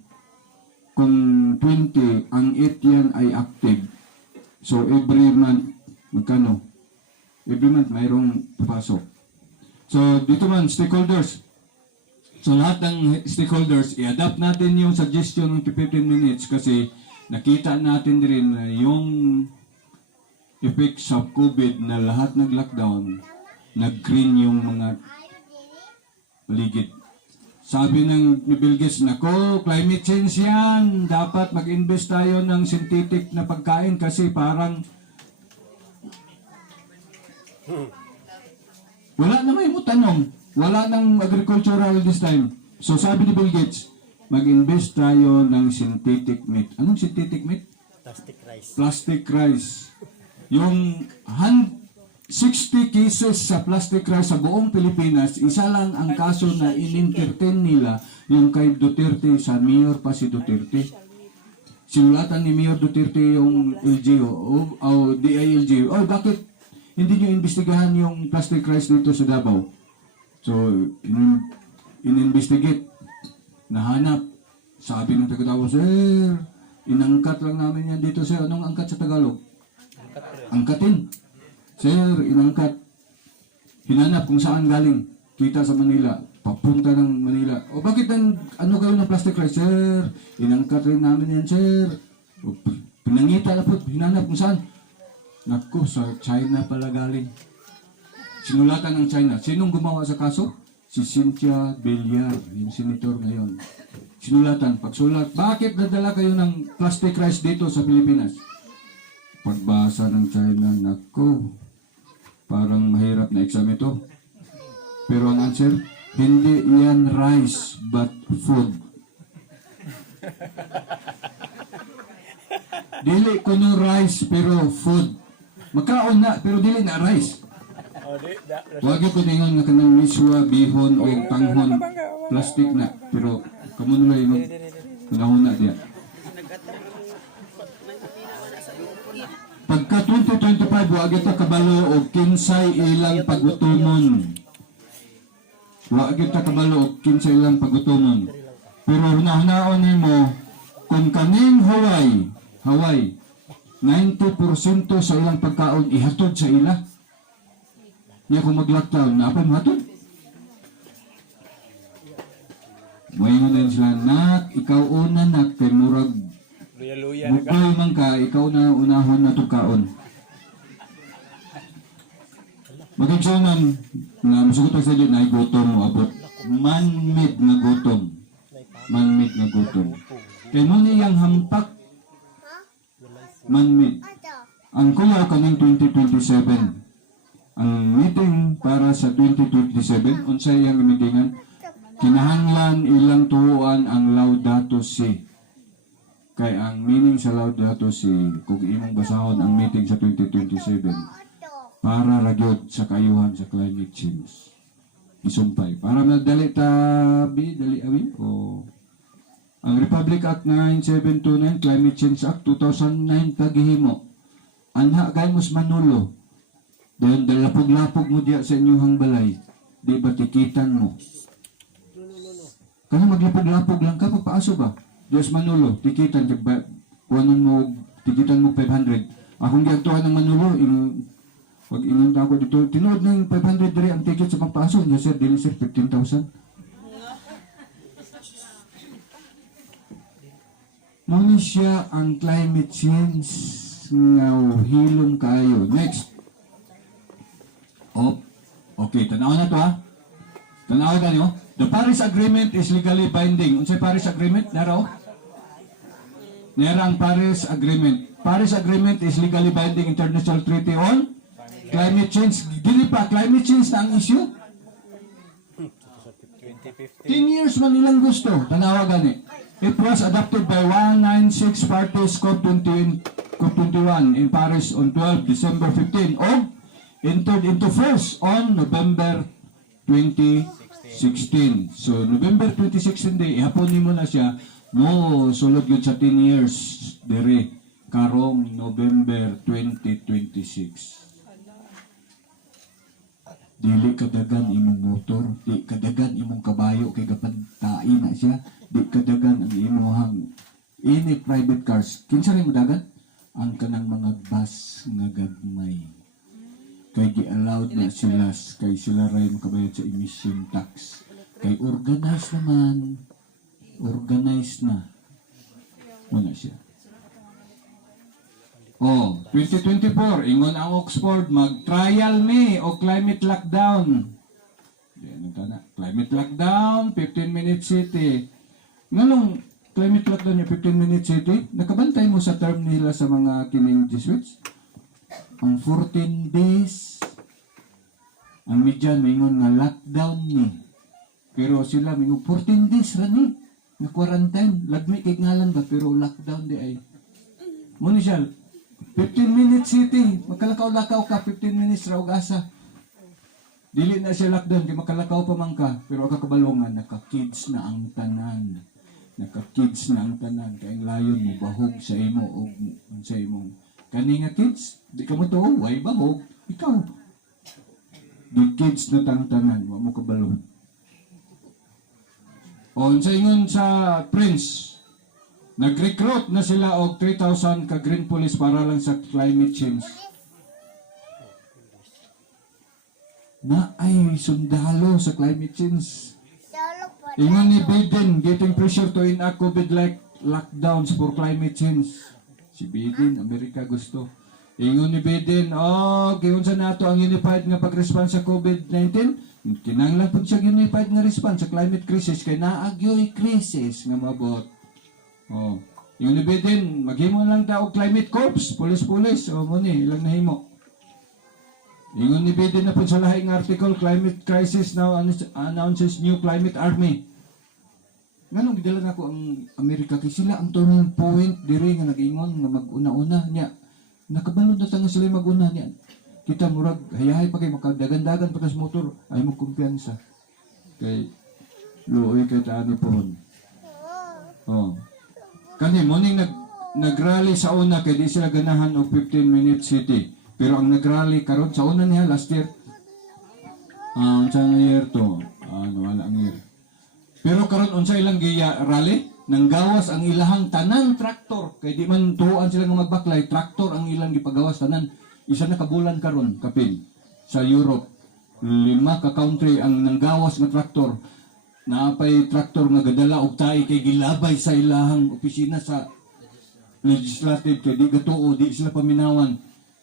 Kung 20, ang 8 yan ay active. So, every month, magkano? Every month, mayroong papasok. So, dito man, stakeholders. So, lahat ng stakeholders, i-adapt natin yung suggestion ng 15 minutes kasi nakita natin din na yung effect sa COVID na lahat nag-lockdown, nag-green yung mga paligid. Sabi ng Bill Gates, nako, climate change yan. Dapat mag-invest tayo ng synthetic na pagkain kasi parang wala na may mo tanong. Wala nang agricultural this time. So sabi ni Bill Gates, mag-invest tayo ng synthetic meat. Anong synthetic meat? Plastic rice. Plastic rice. Yung 60 cases sa plastic rice sa buong Pilipinas, isa lang ang kaso na in-entertain nila yung kay Duterte, sa mayor pa si Duterte. Sinulatan ni Mayor Duterte yung LGU o DILGU. Bakit hindi nyo imbestigahan yung plastic rice dito sa Davao? So, in-investigate. Nahanap. Sabi ng taga Davao, sir, inangkat lang namin yan dito, sir. Anong angkat sa Tagalog? Angkatin. Sir, inangkat. Hinanap kung saan galing. Kita sa Manila. Papunta ng Manila. Bakit ano kayo ng plastic rice, sir? Inangkat rin namin yan, sir. Pinangita na po. Hinanap kung saan. Naku, sa China pala galing. Sinulatan ng China. Sinong gumawa sa kaso? Si Cynthia Villar, yung senator ngayon. Sinulatan. Pagsulat, bakit nadala kayo ng plastic rice dito sa Pilipinas? Pagbasa ng China, naku, parang mahirap na exam ito. Pero ang answer, hindi yan rice, but food. Dili kuno rice, pero food. Magkaon na, pero dili na rice. Huwag ko ningon nga kanang miswa, bihon, o tanghon, plastic na. Pero, kamo nila yung panahon na diya. Pagka 2025, huwag ito kabalo o kinsay ilang pagutumon. Huwag ito kabalo o kinsay ilang pagutumon. Pero hunahunaon mo, kung kaning Hawaii, 90% sa ilang pagkaon ihatod sa ila. Niya kung mag-lockdown, napay mahatod. May mo din sila, nak, ikaw una nak, kay murag Luya-luya na ka. Bukoy man ka, ikaw na unahon na tukaon. Magigsonan nga musugot sa dili na gutom mo abot. Man-made na gutom. Man-made na gutom. Kay mo niyang hampak man-made. Ang kuya kanang 2027. Ang meeting para sa 2027 unsay iyang meetingan? Kinahanglan ilang tuuan ang Laudato Si. Kay ang meaning sa Laudato Si, kung imong basahon ang meeting sa 2027, para ragyod sa kayuhan sa climate change. Isumpay. Para madali tabi, dali awi, o ang Republic Act 9729, Climate Change Act 2009 pagihimo. Anha gay mos Manolo. Doon dalapog-lapog mo diya sa inyong balay. Di ba tikitan mo? Kaya maglapog-lapog lang ka, papaaso ba? Diyos Manolo, tikitan, kuhanan mo, tikitan mo 500. Akong giagtuhan ng Manolo, pag inunta ko dito, tinood na yung 500 diri ang ticket sa pagpasok. Yes sir, dili sir, 15,000. Muna siya ang climate change nga hilom kayo. Next. Oh, okay, tanaw na to ha. Tanaw ka nyo. The Paris Agreement is legally binding. Unsay Paris Agreement? Naro? Nera ang Paris Agreement. Paris Agreement is legally binding international treaty on climate change. Dili pa, climate change na ang issue. 10 years man nilang gusto. Tanawa gani. It was adopted by 196 parties COP21 in Paris on 12 December 15 o entered into force on November 2016. So November 2016 day, ihapon nimo na siya mo sulod yun sa 10 years dere karong November 2026. Dili kadagan imong motor, di kadagan imong kabayo kay gapantai na siya, di kadagan ang imong ini private cars. Kinsa rin mo dagan? Ang kanang mga bus nga gagmay. Kay gi-allowed na sila, kay sila ray makabayad sa emission tax. Kay organized naman, organized na. Muna siya. Oh, 2024, ingon ang Oxford, mag-trial me o climate lockdown. Yan ito na. Climate lockdown, 15-minute city. Nganong climate lockdown yung 15-minute city? Nakabantay mo sa term nila sa mga kining Jesuits? Ang 14 days, ang medyan mingon nga lockdown ni. Pero sila mingon 14 days ra ni. Nga quarantine, lagmi kay ngalan ba pero lockdown di ay. Muna siya, 15-minute city, makalakaw-lakaw ka, 15 minutes ra og asa. Dili na siya lockdown, kay makalakaw pa man ka, pero kakabalongan, naka-kids na ang tanan. Naka-kids na ang tanan, kay ang layon mo, bahog sa imo, o sa imong. Kani nga kids, di ka mo to, way bahog, ikaw. Di kids na tanan, wa mo kabalong. O, sa ingon sa Prince, nag-recruit na sila og 3,000 ka green police para lang sa climate change. Na ay sundalo sa climate change. Ingon ni Biden, getting pressure to enact COVID-like lockdowns for climate change. Si Biden, Amerika gusto. Ingon ni Biden, giunsa nato ang unified nga pag-response sa COVID-19? Kinahanglan pud siya unified nga response sa climate crisis kay naagyoy crisis nga mabot. Oh, yung ni Biden, maghimo lang ta og climate corps, police, o mo ni ilang nahimo. Ingon ni Biden na pud sa lahing article, climate crisis now announces new climate army. Nganong gidala nako ang Amerika kay sila ang turning point diri nga nag-ingon nga mag-una-una niya. Nakabalod na tanga sila mag-una niya. Kita murag hayahay pa kay makadagan-dagan pa kas motor ay mo kumpiyansa. Kay luoy kay taani pohon. Oh. Kani mo ning nagrally sa una kay di sila ganahan og 15-minute city. Pero ang nagrally karon sa una niya last year. Unsa nga year to? Wala ang year. Pero karon unsa ilang giya rally? Nanggawas ang ilahang tanan traktor kay di man tuan sila nga magbaklay, traktor ang ilang gipagawas tanan. Isa na kabulan karon kapin sa Europe. 5 ka country ang nanggawas nga traktor. Naapay traktor nga gadala og tae kay gilabay sa ilahang opisina sa legislative kay di gatuo, di sila paminawan.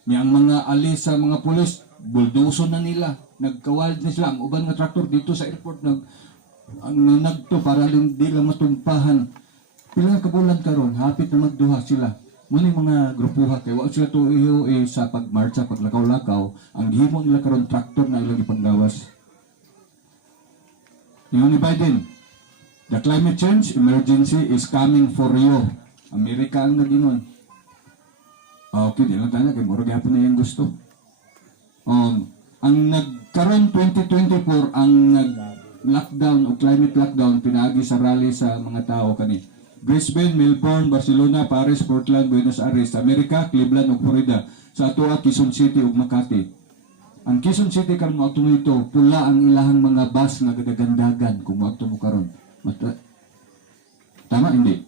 Niya ang mga alis sa mga pulis, buldoso na nila. Nagkawal na sila. Ang uban nga traktor dito sa airport ang nagto para din di lang matumpahan. Pila ka bulan karon, hapit na magduha sila. Muna mga grupuha kay wa sila tuiyo sa pagmarcha, paglakaw-lakaw, ang gihimo nila karon traktor na ilang ipanggawas. Yung ni Biden, the climate change emergency is coming for you. Amerika ang naginon. Okay, di lang tayo kay murag gyapon na yung gusto. Ang nagkaroon 2024 ang nag-lockdown o climate lockdown pinaagi sa rally sa mga tao kani. Brisbane, Melbourne, Barcelona, Paris, Portland, Buenos Aires, Amerika, Cleveland ug Florida. Sa atoa Quezon City ug Makati. Ang Quezon City karon mo adto dito, pula ang ilahang mga bus nga gadagandagan kung mo adto mo karon. Tama hindi?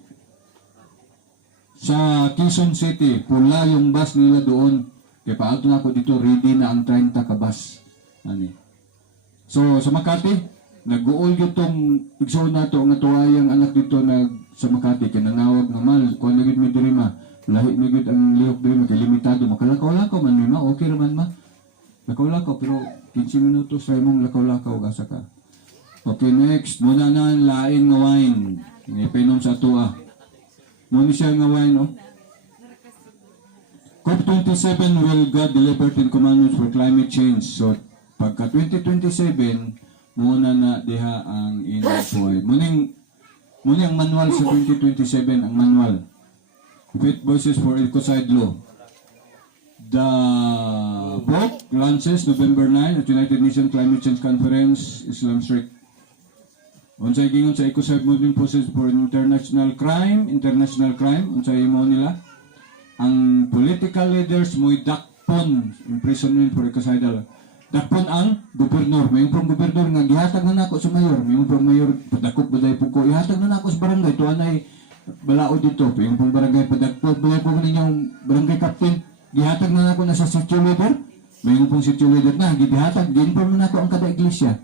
Sa Quezon City, pula yung bus nila doon. Kaya paadto na ako dito, ready na ang 30 ka bus. Ani. So sa Makati, nag-uol itong igsoon na to nga tuwayang anak dito sa Makati kay nanawag nga mal kuan gid mi diri ma lahi mi gid ang lihok diri kay limitado makalakaw-lakaw man mi ma okay raman ma lakaw-lakaw pero 15 minutos sa imong lakaw-lakaw gasa ka. Okay, next muna na ang lain nga wine ni painom sa tuwa mo ni siya nga wine oh. COP27 will God deliver 10 commandments for climate change. So pagka 2027 muna na diha ang inyong Muna ang manual sa 2027, ang manual. Fit Voices for Ecocide Law. The book launches November 9 at United Nations Climate Change Conference, Islam Street. Unsay gingon sa Ecocide Movement Voices for International Crime, unsay mo nila? Ang political leaders mo'y dakpon, imprisonment for ecocidal. Dakpon ang gobernador, may pong gobernador nga gihatag na nako sa mayor, may pong mayor padakop baday po ko, ihatag na nako sa barangay, tuan ay balao dito, may pong barangay padakop baday po ninyong barangay captain, gihatag na nako na sa city leader, may pong city leader na, gihatag din po na nako ang kada iglesia.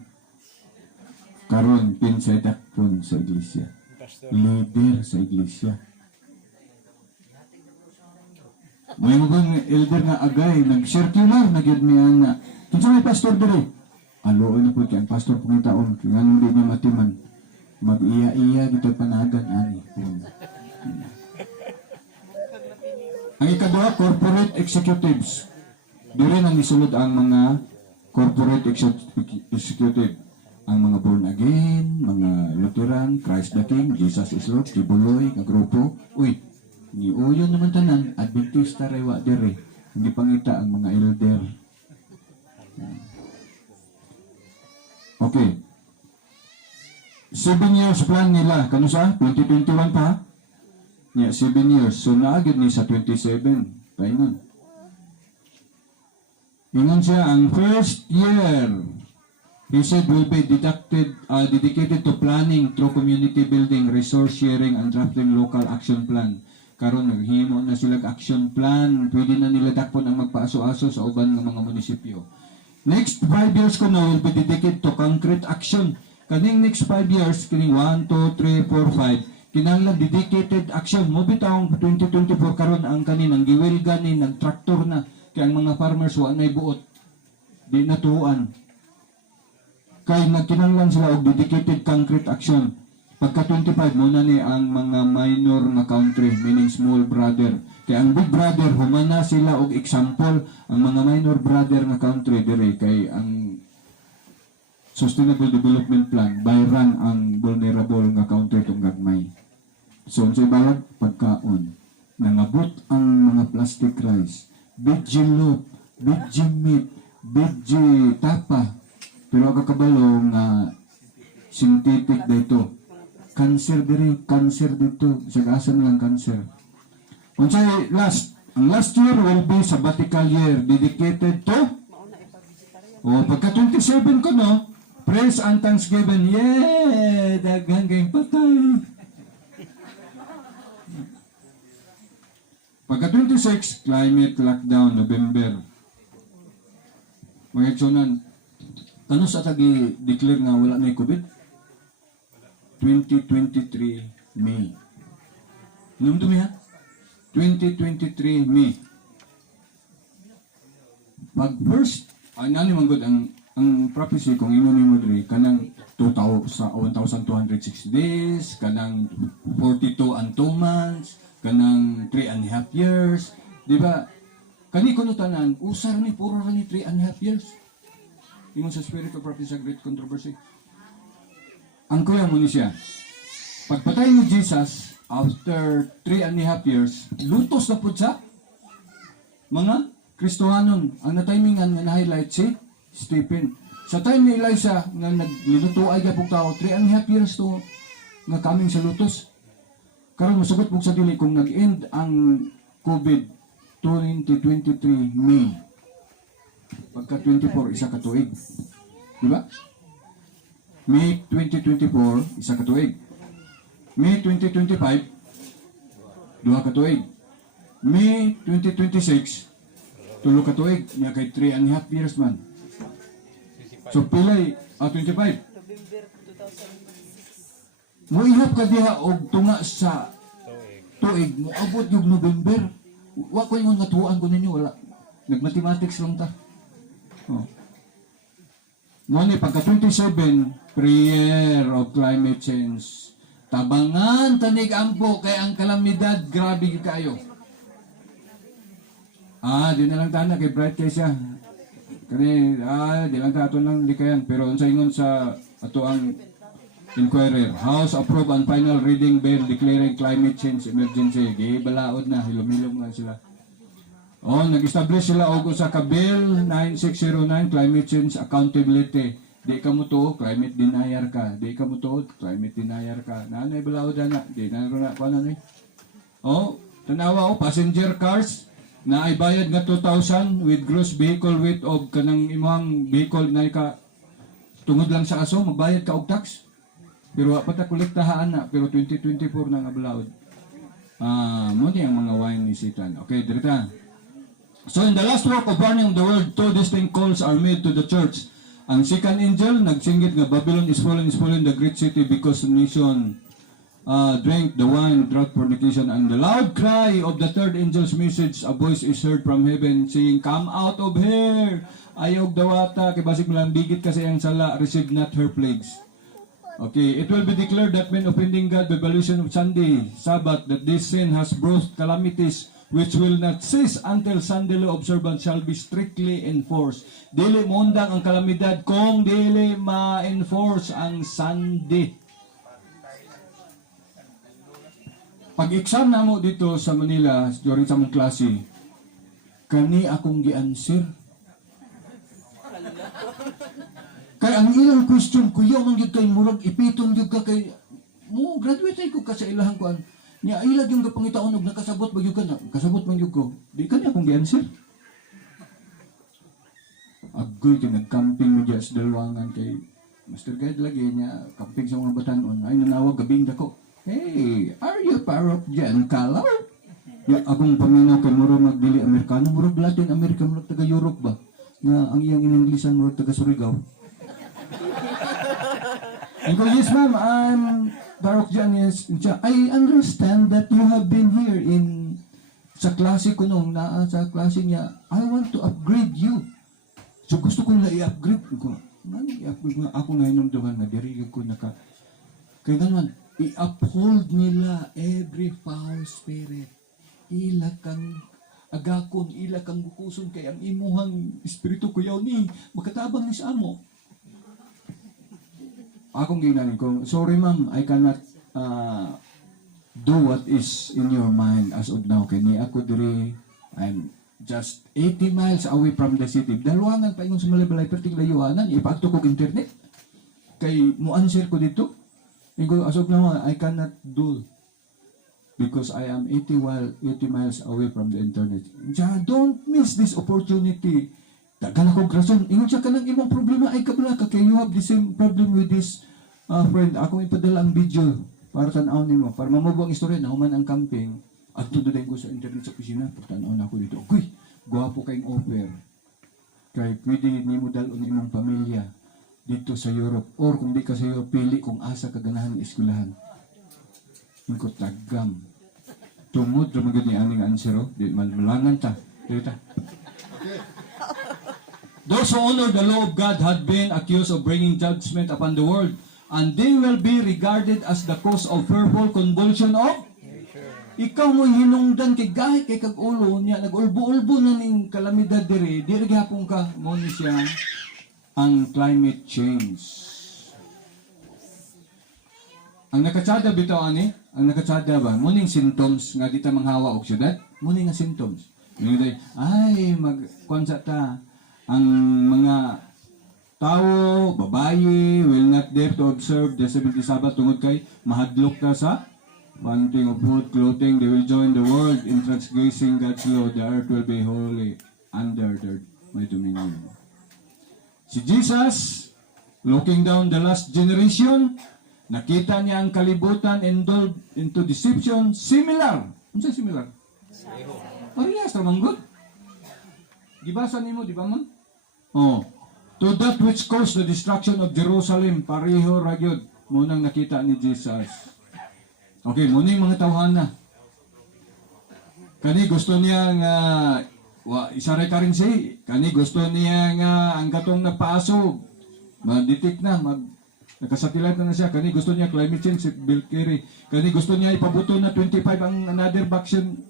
Karon pinsay dakpon sa iglesia, leader sa iglesia. May mga elder nga agay, nag-circular, nag-admiyan na, kinsa may pastor diri? Aloy na po kaya ang pastor pong taon, kaya nga hindi niya matiman. Mag-iya-iya dito panagan, ani. Ang ikaduha, corporate executives. Diri nang isulod ang mga corporate executive. Ang mga born again, mga Lutheran, Christ the King, Jesus is Lord, Kibuloy, nga grupo. Uy, ni Uyo naman tanan, Adventista rewa diri. Hindi pangita ang mga elder. Okay. 7 years plan nila. Kano sa? 2021 pa? Yeah, 7 years. So, naagid ni sa 27. Paingon. Ingon siya, ang first year, he said, will be dedicated to planning through community building, resource sharing, and drafting local action plan. Karon naghimo na sila action plan. Pwede na nila dakpon ang magpaaso-aso sa uban ng mga munisipyo. Next 5 years ko na will be dedicated to concrete action. Kaning next 5 years, kining 1, 2, 3, 4, 5, kinahanglan dedicated action. Mo bitaw 2024 karon ang kaninang giwilga ni nagtraktor na kay ang mga farmers wa nay buot. Di natuan. Kay nagkinahanglan sila og dedicated concrete action. Pagka 25 muna ni ang mga minor na country, meaning small brother. Kaya ang big brother, humana sila og example, ang mga minor brother na country dire kay ang Sustainable Development Plan, bayran ang vulnerable nga country itong gagmay. So, unsay bawat pagkaon, nangabot ang mga plastic rice, BG loaf, BG meat, BG tapa, pero kakabalo nga synthetic dito. Cancer dito, sagasan lang cancer. Unsay last, ang last year will be sabbatical year dedicated to pagka 27 ko no, praise and thanksgiving. Yeah, daghang kayong patay. Pagka 26, climate lockdown, November. Mga eksonan, kano sa tagi-declare nga wala na COVID? 2023 May. Inom dumi ha? 2023 May. Pag first, nani man gud ang prophecy kung imo nimo diri kanang 1,206 days, kanang 42 and 2 months, kanang 3.5 years, di ba? Kani kuno tanan, usar ni puro ra ni 3.5 years. Ingon sa Spirit of Prophecy sa Great Controversy. Ang kuya mo ni siya, pagpatay ni Jesus, after 3.5 years, lutos na po sa mga Kristohanon. Ang na-timingan nga na-highlight si Stephen. Sa time ni Elisha, nga nagliluto ay gapong tao, 3.5 years to nga kaming sa lutos. Karon masugot mo sa dili kung nag-end ang COVID 2023 May. Pagka 24, isa ka tuig. Diba? May 2024, isa ka tuig. May 2025, duha ka tuig. May 2026, tulo ka tuig. Niya kay 3.5 years man. So pilay, 25. November 2006. Mo ihap ka diha og tunga sa tuig, mo abot yung November. Wa ko yung natuan ko ninyo, wala. Nag-mathematics lang ta. Oh. Mo ni pagka 27, prayer of climate change. Tabangan tanig ampo kay ang kalamidad grabe kayo. Di na lang tana kay bright kay siya. Kani di lang ta ato nang likayan pero unsa ingon sa ato ang Inquirer, House approve and final reading bill declaring climate change emergency. Di balaod na, hilom-hilom na sila. Nag-establish sila og usa ka bill 9609 climate change accountability. Di ka mo to, climate denier ka. Di ka mo to, climate denier ka. Nanay balaod na, di na na kuno ni. Tanawa passenger cars na ay bayad nga 2,000 with gross vehicle weight of kanang imong vehicle na ka tungod lang sa aso magbayad ka og tax. Pero wa pa ta kolektahaan na, pero 2024 na nga balaod. Mo ni ang mga wine ni Satan. Okay, direta. So in the last work of warning the world, two distinct calls are made to the church. Ang second angel nagsinggit nga Babylon is fallen, the great city, because the nation drank the wine of drought, fornication. And the loud cry of the third angel's message, a voice is heard from heaven saying, "Come out of here! Ayog dawata, kay basig malambigit kasi ang sala, receive not her plagues." Okay, it will be declared that when offending God by violation of Sunday, Sabbath, that this sin has brought calamities which will not cease until Sunday law observance shall be strictly enforced. Dili mundang ang kalamidad kung dili ma-enforce ang Sunday. Pag-exam na mo dito sa Manila during sa mong klase, kani akong gi-answer. Kaya ang ilang question, kuya man gyud kay murag ipiton gyud ka kay mo graduate ay ko ka sa ilahang kuan. Nya ilag yung kapangitaon og nakasabot ba gyud ka na? Kasabot man gyud ko. Di kani akong gi-answer. Agoy kay nag-camping mo diya sa Dalwangan kay Master Guide lagi niya camping sa mga batanon. Ay nanawag gabing dako. Hey, are you parok dyan, Color? Ya, akong paminaw kay murag magdili Amerikano, murag Latin America, murag taga Europe ba? Nga ang iyang inanglisan murag taga Surigao. And ko, yes ma'am, I'm Parok Janice. I understand that you have been here in sa klase ko nung sa klase niya. I want to upgrade you. So gusto ko na i-upgrade ko. I-upgrade ko. Ako ngayon nung duman na dirigag ko naka. Kaya naman, i-uphold nila every foul spirit. Ila kang agakon, ila kang bukuson kay ang imuhang espiritu ko yaw ni makatabang ni sa amo. Akong ginanin ko, sorry ma'am, I cannot do what is in your mind as of now. Kaya ni ako diri, I'm just 80 miles away from the city. Dalwangan pa yung sumalay-balay, perting layuanan, ipagto ko internet. Kay mo answer ko dito. Ingo, as of now, I cannot do because I am 80 miles away from the internet. Don't miss this opportunity. Dagan ako grason. Ingon siya ka ng imong problema ay kabla ka kay you have the same problem with this friend. Ako ipadala ang video para tanaw nimo para mamubo ang istorya na human ang camping at tududay ko sa internet sa opisina para tanaw na ako dito. Uy, gwapo kayong offer. Kay pwede nimo dalon imong pamilya dito sa Europe or kung di ka sa Europe pili kung asa ka ganahan ng eskwelahan. Ingko tagam. Tungod ra magud ni aning answer oh. Di malangan ta. Dili ta. Those who honor the law of God had been accused of bringing judgment upon the world, and they will be regarded as the cause of fearful convulsion of ikaw mo hinungdan kay gahit kay kag ulo niya nag-ulbo-ulbo na ning kalamidad diri diri gyapon ka mo ni siya ang climate change. Ang nakatsada bitaw ani, ang nakatsada ba mo ning symptoms nga di ta manghawa og syudad, mo ning nga symptoms. Ay magkonsa ta ang mga tao, babayi, will not dare to observe the 70 Sabbath tungod kay mahadlok ka sa wanting of food, clothing. They will join the world in transgressing God's law. The earth will be wholly under their my dominion. Si Jesus, looking down the last generation, nakita niya ang kalibutan indulged into deception similar. Ano sa similar? Parehas naman good. Gibasa nimo, di ba man? Oh. To that which caused the destruction of Jerusalem, pareho ragyod. Munang nakita ni Jesus. Okay, muna yung mga tawhana. Kani gusto niya nga, isaray ka rin siya. Kani gusto niya nga, ang katong nagpaasog, maditik na, nakasakilat na siya. Kani gusto niya climate change, si Bill Kerry. Kani gusto niya ipabuto na 25 ang another vaccine.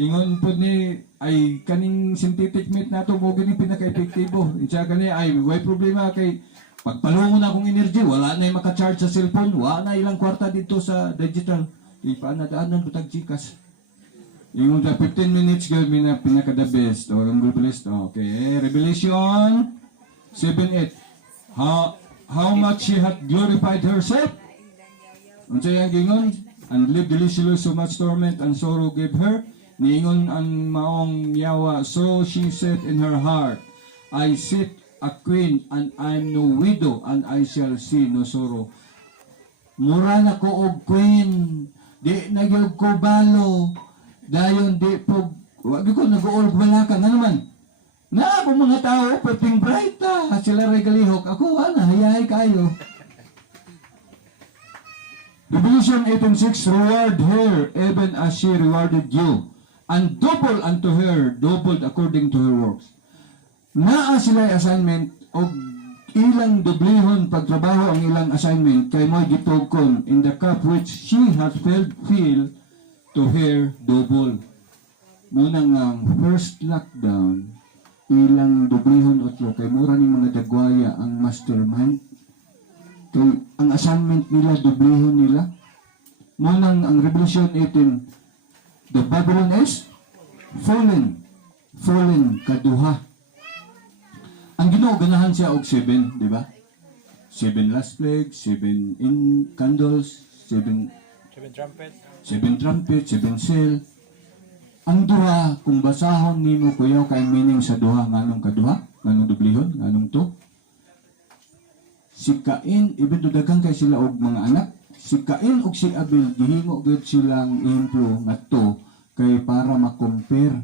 Ingon po ni ay kaning synthetic meat nato mo gani pinaka-epektibo. Isa kani ay way problema kay pagpalungon akong energy, wala na yung maka-charge sa cellphone, wala na ilang kwarta dito sa digital. Ipaanadaanan butag Gcash. Ingon sa 15 minutes gawin na pinaka-the best. O ang Google list. Okay, Revelation 7:8. How much she hath glorified herself? Unsa yang gingon? And lived deliciously so much torment and sorrow gave her. Niingon ang maong yawa, so she said in her heart, I sit a queen and I am no widow and I shall see no sorrow. Mura na ko og queen, di nagyog ko balo, dayon di po, wag ko nag-uol balakan, ano man? Na ako mga tao, pwedeng bright sila regalihok, ako wala, hayay kayo. Revelation 8:6, reward her even as she rewarded you, and double unto her, doubled according to her works. Naa sila assignment o ilang dublihon pagtrabaho ang ilang assignment kay mo'y gitugkon in the cup which she has filled to her double. Muna nga first lockdown, ilang dublihon otro kay mura ni mga dagwaya ang mastermind. Kay ang assignment nila dublihon nila. Munang ang Revelation 18, the Babylon is fallen kaduha. Ang Ginoo ganahan siya og 7, di ba? 7 last plague, 7 in candles, 7 trumpets. 7 trumpet, 7 seal. Ang duha, kung basahon nimo kuyaw kay meaning sa duha, nganong kaduha, nganong dublihon, nganong to. Si Cain, even do daghang kay sila og mga anak, si Cain ug si Abel gihimo gud silang implo ngadto kay para ma-compare.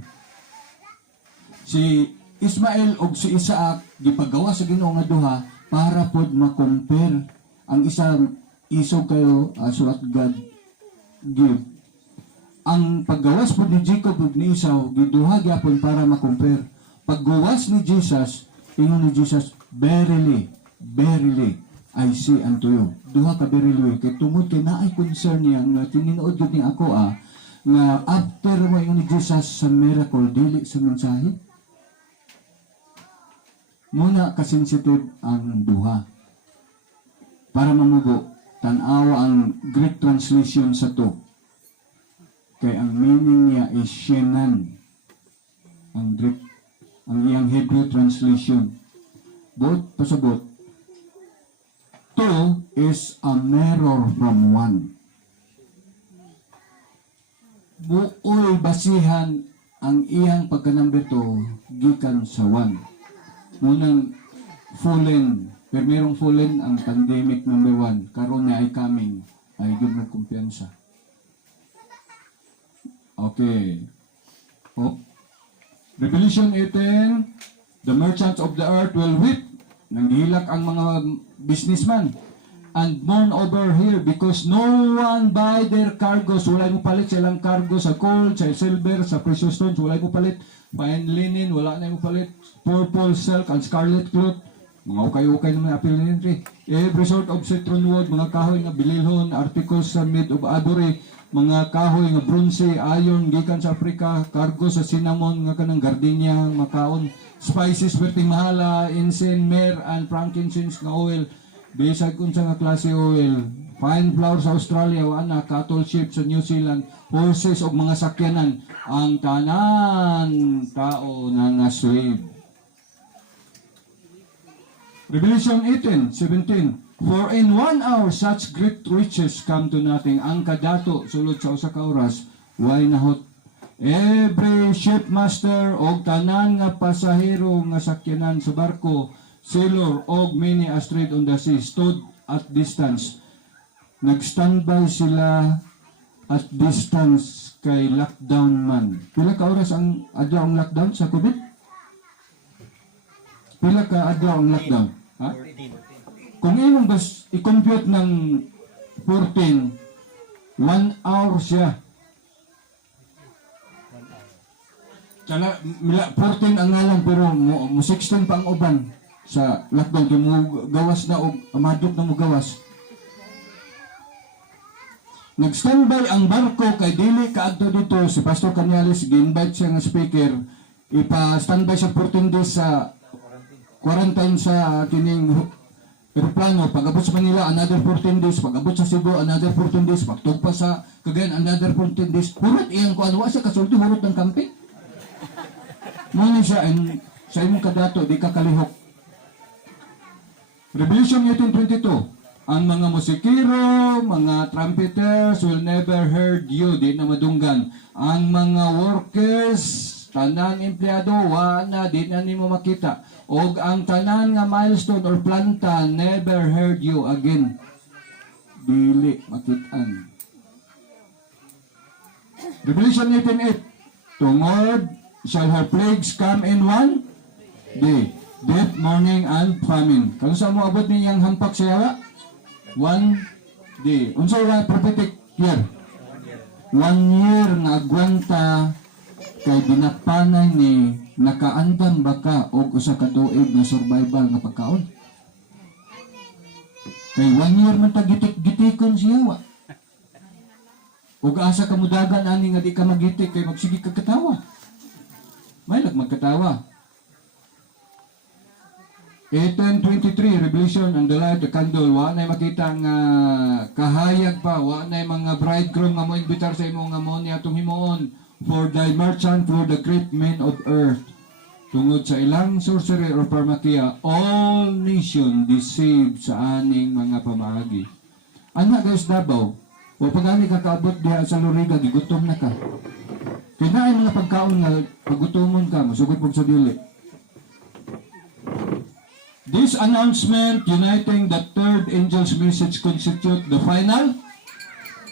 Si Ismael ug si Isaac gipagawa sa Ginoo nga duha para pod ma-compare. Ang isa isog kayo as what God give. Ang paggawas pod ni Jacob ug ni Esau giduha gyapon para ma-compare. Paggawas ni Jesus, ingon ni Jesus, verily I say unto you. Duha ka verily kay tungod kay naay concern niya nga tininuod gid ni ako nga after mo ingon ni Jesus sa miracle dili sa mensahe. Muna ka-sensitive ang duha. Para mamugo, tanawa ang Greek translation sa to. Kay ang meaning niya is shenan. Ang Greek, ang iyang Hebrew translation. Both pasabot. Two is a mirror from one. Buoy basihan ang iyang pagka-number 2 gikan sa 1. Munang fallen, pero merong fallen ang pandemic number 1. Karon na ay coming, ay good na kumpiyansa. Okay. Oh. Revelation 18, the merchants of the earth will weep. Nanghilak ang mga businessman. and mourn over here because no one buy their cargoes. Wala mo palit sa ilang cargo sa gold, sa silver, sa precious stones. Wala mo palit. Fine linen, wala na mo palit. Purple silk and scarlet cloth. Mga ukay-ukay naman apil nito. Every sort of citron wood, mga kahoy nga bililhon, articles sa made of ivory, mga kahoy nga bronze, iron, gikan sa Africa, cargo sa cinnamon, nga kanang gardenia, makaon, spices, berting mahala, incense, myrrh, and frankincense nga oil, bisag unsa nga klase oil, fine flour sa Australia, wana, cattle sheep sa New Zealand, horses o mga sakyanan, ang tanan tao na nga slave. Revelation 18:17. For in 1 hour such great riches come to nothing. Ang kadato sulod sa usa ka oras way nahot. Every shipmaster og tanan nga pasahero nga sakyanan sa barko, sailor og many astray on the sea stood at distance. Nagstandby sila at distance kay lockdown man. Pila ka oras ang adlaw ang lockdown sa COVID? Pila ka adlaw ang lockdown? Ha? Kung imong bas i-compute ng 14, 1 hour siya. Kala, 14 ang ngalan pero mo 16 pa ang uban sa lockdown. Kung mo gawas na o amadok na mo gawas. Nag-standby ang barko kay dili kaadto dito si Pastor Cañales, gi-invite siya nga speaker, ipa-standby sa 14 days sa quarantine sa kining aeroplano. Pag-abot sa Manila, another 14 days. Pag-abot sa Cebu, another 14 days. Pagtugpa sa Cagayan, another 14 days. Hurot iyang kuan, wa siya kasulti, hurot ng camping. Muna siya, sa imong kadato, di ka kalihok. Revelation 18:22. Ang mga musikero, mga trumpeters will never heard you, di na madunggan. Ang mga workers, tanan empleyado, wa na, di na nimo makita. Og ang tanan nga milestone or planta never heard you again. Dili makitaan. Revelation 18:8. Tungod shall her plagues come in one day. Death, mourning, and famine. Kung saan mo abot niyang hampak sa yawa? 1 day. Unsa nga prophetic year? 1 year nga agwanta kay binapanay ni nakaandam baka og usa ka tuig na survival nga pagkaon. Kay 1 year man tagitik-gitikon siya wa. Ug asa ka mudagan ani nga di ka magitik kay magsige ka katawa. May magkatawa. 18:23 Revelation and the light the candle wa nay makita nga kahayag pa wa nay mga bridegroom nga mo imbitar sa imo nga mo niya atong himuon for thy merchant for the great men of earth. Tungod sa ilang sorcery or pharmakia, all nation deceived sa aning mga pamaagi. Anak guys Davao, o pagani ka kaabot diha sa Loriga, gigutom na ka. Kinain mga pagkaon nga pagutomon ka, masugod pag sa dili. This announcement uniting the third angel's message constitute the final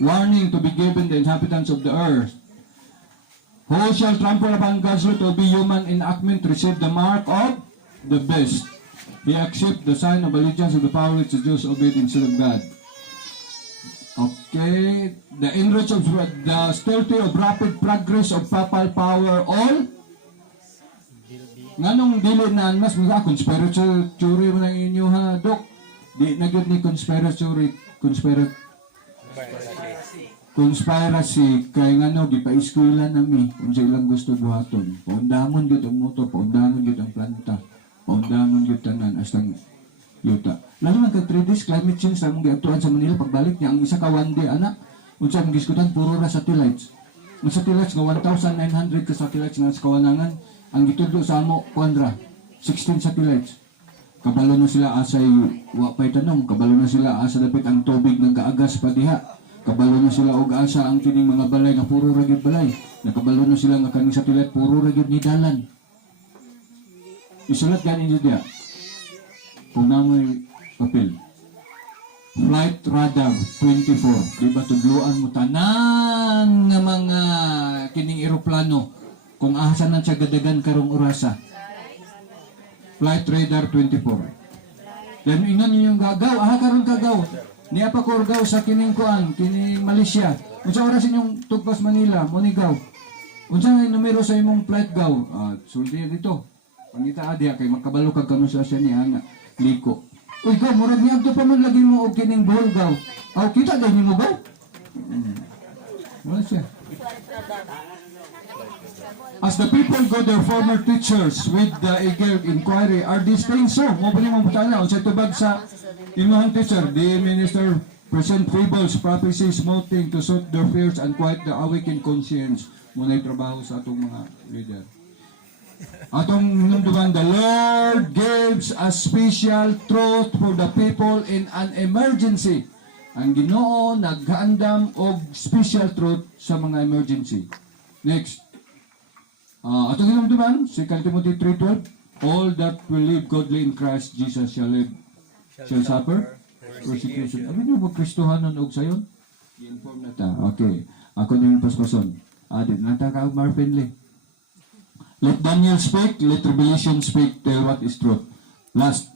warning to be given the inhabitants of the earth. Who shall trample upon God's law to be human enactment, receive the mark of the beast. He accept the sign of allegiance of the power which the Jews obeyed instead of God. Okay, the inroads of the stealthy of rapid progress of papal power, all nganong dili na mas mga conspiracy theory mo ng inyo ha, Dok. Di na gyud ni conspiracy kay ngano gipa-eskwela nami unsa ilang gusto buhaton. Paundamon gyud ang motor, paundamon gyud ang planta, paundamon gyud tanan astang yuta. Lalo man kag 3 days climate change sa mong giadtuan sa Manila pagbalik niya ang isa ka 1 day ana unsa ang giskutan puro ra satellites. Ang satellites nga 1,900 ka satellites nga sa kawanangan. Ang gitudlo sa amo, kuandra, 16 satellites. Kabalo na sila asay wapay tanong, kabalo na sila asa dapat ang tubig nagkaagas pa diha. Kabalo na sila og asa ang kining mga balay nga puro ra gyud balay. Nakabalo na sila nga kaning satellite puro ra gyud ni dalan. Isulat ganin jud diha. Kung namoy papel. Flight Radar 24. Di ba tudloan mo tanan nga mga kining eroplano kung asan na siya gadagan karong orasa. Flight Radar 24. Then ingon niyo yung gagaw, karon kagaw. Niya pa Corgao sa kining kuan, kining Malaysia. Unsa oras inyong tugpas Manila, Monigaw? Unsa nga numero sa imong flight gaw? Sulti dito. Pangita adya kay makabalo kag kanu sa siya niya nga liko. Uy, gaw, murag niya to pa man lagi mo og kining ball gaw. Aw kita din nimo gaw. Wala siya. As the people go their former teachers with the eager inquiry, are these things so? Mo ba nimong butana unsa tubag sa imong teacher? The minister present fables, prophecies, smoting to soothe their fears and quiet the awakened conscience. Muna trabaho sa atong mga leader. Atong nundugan, the Lord gives a special truth for the people in an emergency. Ang Ginoo naghandam og special truth sa mga emergency. Next. Atong hinumduman, 2 Timothy 3:12, all that will live godly in Christ Jesus shall suffer persecution. Ano nyo mo Kristohanon og sayon? I-inform na ta. Okay. Ako na yung paspason. Di na ta ka Marfinley. Let Daniel speak, let Revelation speak, tell what is truth. Last.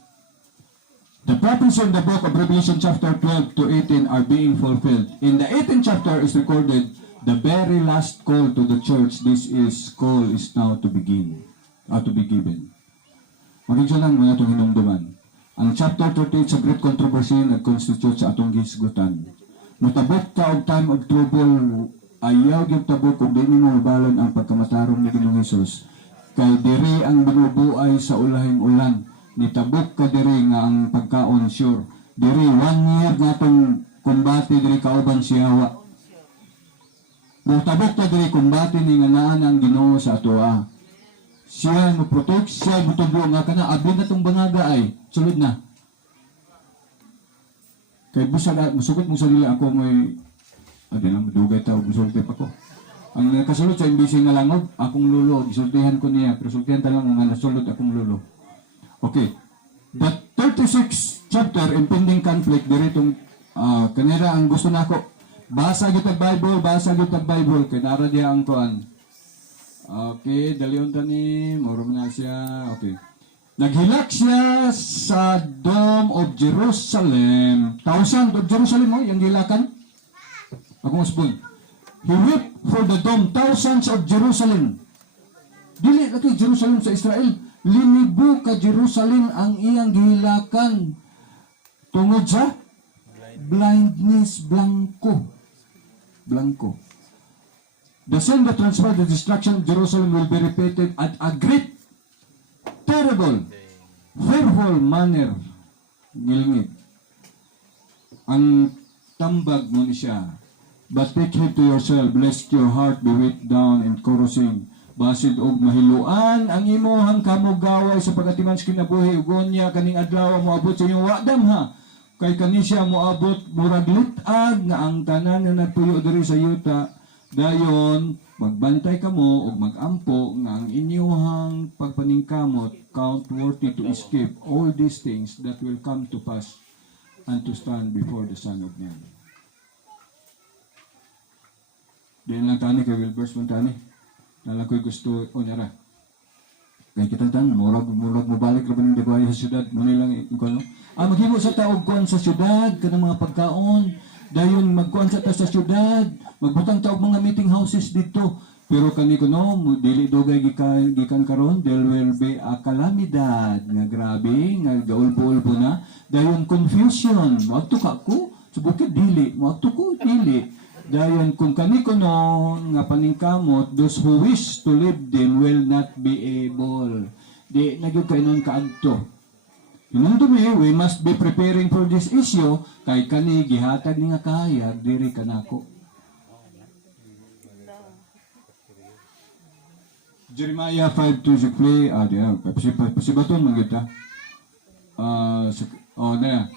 The prophecies in the book of Revelation chapter 12 to 18 are being fulfilled. In the 18th chapter is recorded the very last call to the church. This call is now to begin, to be given. Magigsalan mo na itong hinumduman. Ang chapter 38 sa great controversy nag-constitute sa atong gisgutan. Mutabot ka og time of trouble, ayaw yung tabot kung di mo mabalon ang pagkamatarong ni Ginoong Hesus. Kay diri ang binubuay sa ulahing ulan. Nitabok ka diri nga ang pagkaon sure. Diri 1 year nga itong kumbati diri kauban siyawa. Mutabok ka diri kumbati ni nga naan ang Ginoo sa atoa. Siya mo protect, siya mo tubo nga kana abli na tong bangaga ay sulod na. Kay busag musukot mo sa nila ako may na madugay tao musulti pa ko. Ang nakasulod sa imbisi nga langog, akong lulo, gisultihan ko niya, pero sultihan talang nga nasulod akong lulo. Okay. The 36th chapter, impending conflict, diritong kanira ang gusto nako. Basa gyud ang Bible, kay nara diha ang kuan. Okay, dalion tani, moro na siya. Okay. Naghilak siya sa Dome of Jerusalem. Thousand of Jerusalem mo, yung hilakan. Akong asbon. He wept for the dome, thousands of Jerusalem. Dili laki Jerusalem sa Israel. Linibo ka Jerusalem ang iyang gihilakan tungod sa blindness, blanco. The sin that transferred the destruction of Jerusalem will be repeated at a great, terrible, fearful manner. Ngilngit. Ang tambag mo ni siya. But take heed to yourself, lest your heart be weighed down and corrosing. Basid og mahiluan ang imuhang kamugaway sa pagatiman sa kinabuhi. Ugonya kaning adlaw mo abot sa inyong wadam ha. Kay kani siya moabot murag litag nga ang tanan nga nagpuyo diri sa yuta. Dayon magbantay kamo og magampo nga ang inyong pagpaningkamot count worthy to escape all these things that will come to pass and to stand before the Son of Man. Diyan lang tani kay Wilbers man tani. Nalang ko'y gusto o nara. Kaya kita tan, murag mo balik raman ng dagwaya sa syudad. Muna lang ikaw no? Maghimo sa taog kuan sa syudad, kanang mga pagkaon. Dayon magkuan sa ta sa syudad. Magbutang taog mga meeting houses dito. Pero kani ko no, dili dugay gikan karon, there will be a calamidad nga grabe, nga gaulpo-ulpo na. Dayon confusion, magtuka ko, subukit dili, magtuko dili. Dayon kung kani ko no nga paningkamot, those who wish to live them will not be able. Di nagyud kay non kaadto. Hinumdumi, we must be preparing for this issue kay kani gihatag ni nga kahayag diri kanako. Jeremiah 5:2 play pasibaton man gyud ta. Na.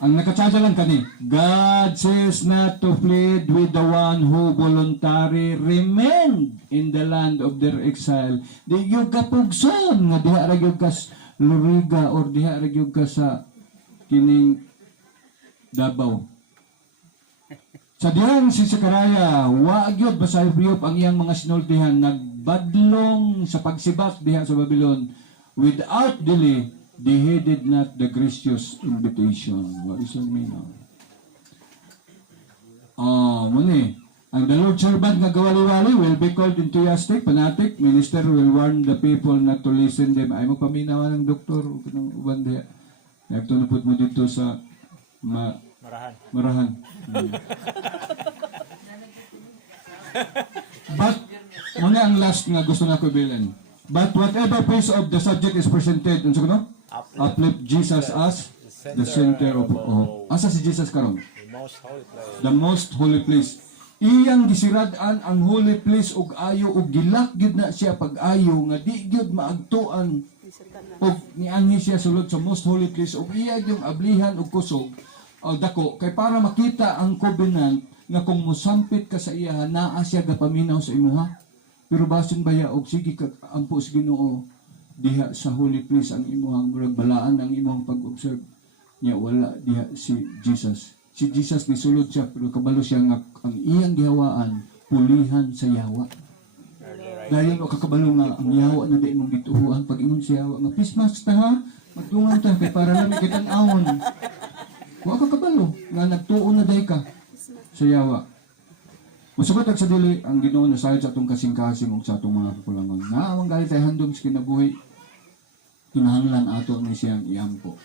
Ang nakatsadya lang kani, God says not to plead with the one who voluntarily remained in the land of their exile. Di yung kapugson nga diha ra gyud kas Luriga or diha ra gyud ka sa kining Davao. Sa diyang si Sakaraya, wa gyud basayop ang iyang mga sinultihan nagbadlong sa pagsibak diha sa Babylon without delay. They heeded not the gracious invitation. What is your meaning? Muni. Ang the Lord servant nga gawali-wali will be called enthusiastic, fanatic. Minister will warn the people not to listen them. Ay mo paminawa ng doktor o kanang uban diya. Nagtunupot mo dito sa Marahan. Marahan. But, muna ang last nga gusto na ko bilin. But whatever piece of the subject is presented, unsa ko no? Uplift Jesus as the center of all. Asa si Jesus karon? The most holy place. The most holy place. Iyang gisirad-an ang holy place og ayo og gilak gyud na siya pag-ayo nga di gyud maagtuan og nianhi siya sulod sa most holy place og iya yung ablihan og kusog o dako kay para makita ang covenant nga kung mosampit ka sa iya naa siya gapaminaw sa imuha. Pero basin baya og sige ka ampo sa Ginoo diha sa holy place ang imuhang murag balaan ang imong pag-observe nya wala diha si Jesus. Si Jesus ni sulod siya pero kabalo siya nga ang iyang gihawaan pulihan sa yawa. Dahil o kakabalo nga ang yawa na di imong gituhuan pag imong sa yawa nga pismas ta ha magtungan ta kay para lang kitang awon. Wa ka kabalo nga nagtuon na day ka sa yawa. Musugot sa dili ang Ginoo na sayod sa atong kasing-kasing ug sa atong mga kakulangan. Naawang gali tay handom sa kinabuhi. Kinahanglan ato ni siyang iampo.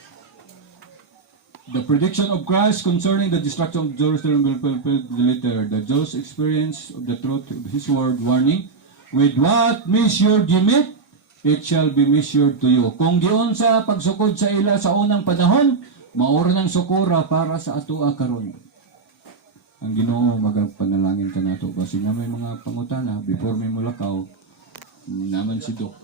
The prediction of Christ concerning the destruction of Jerusalem will fulfill the letter. The Jews' experience of the truth of His word warning, with what measured ye meet, it shall be measured to you. Kung giyon sa pagsukod sa ila sa unang panahon, maura ng sukura para sa atua karon. Ang Ginoo magpanalangin ka nato kasi na may mga pangutana before may mulakaw naman si Dok.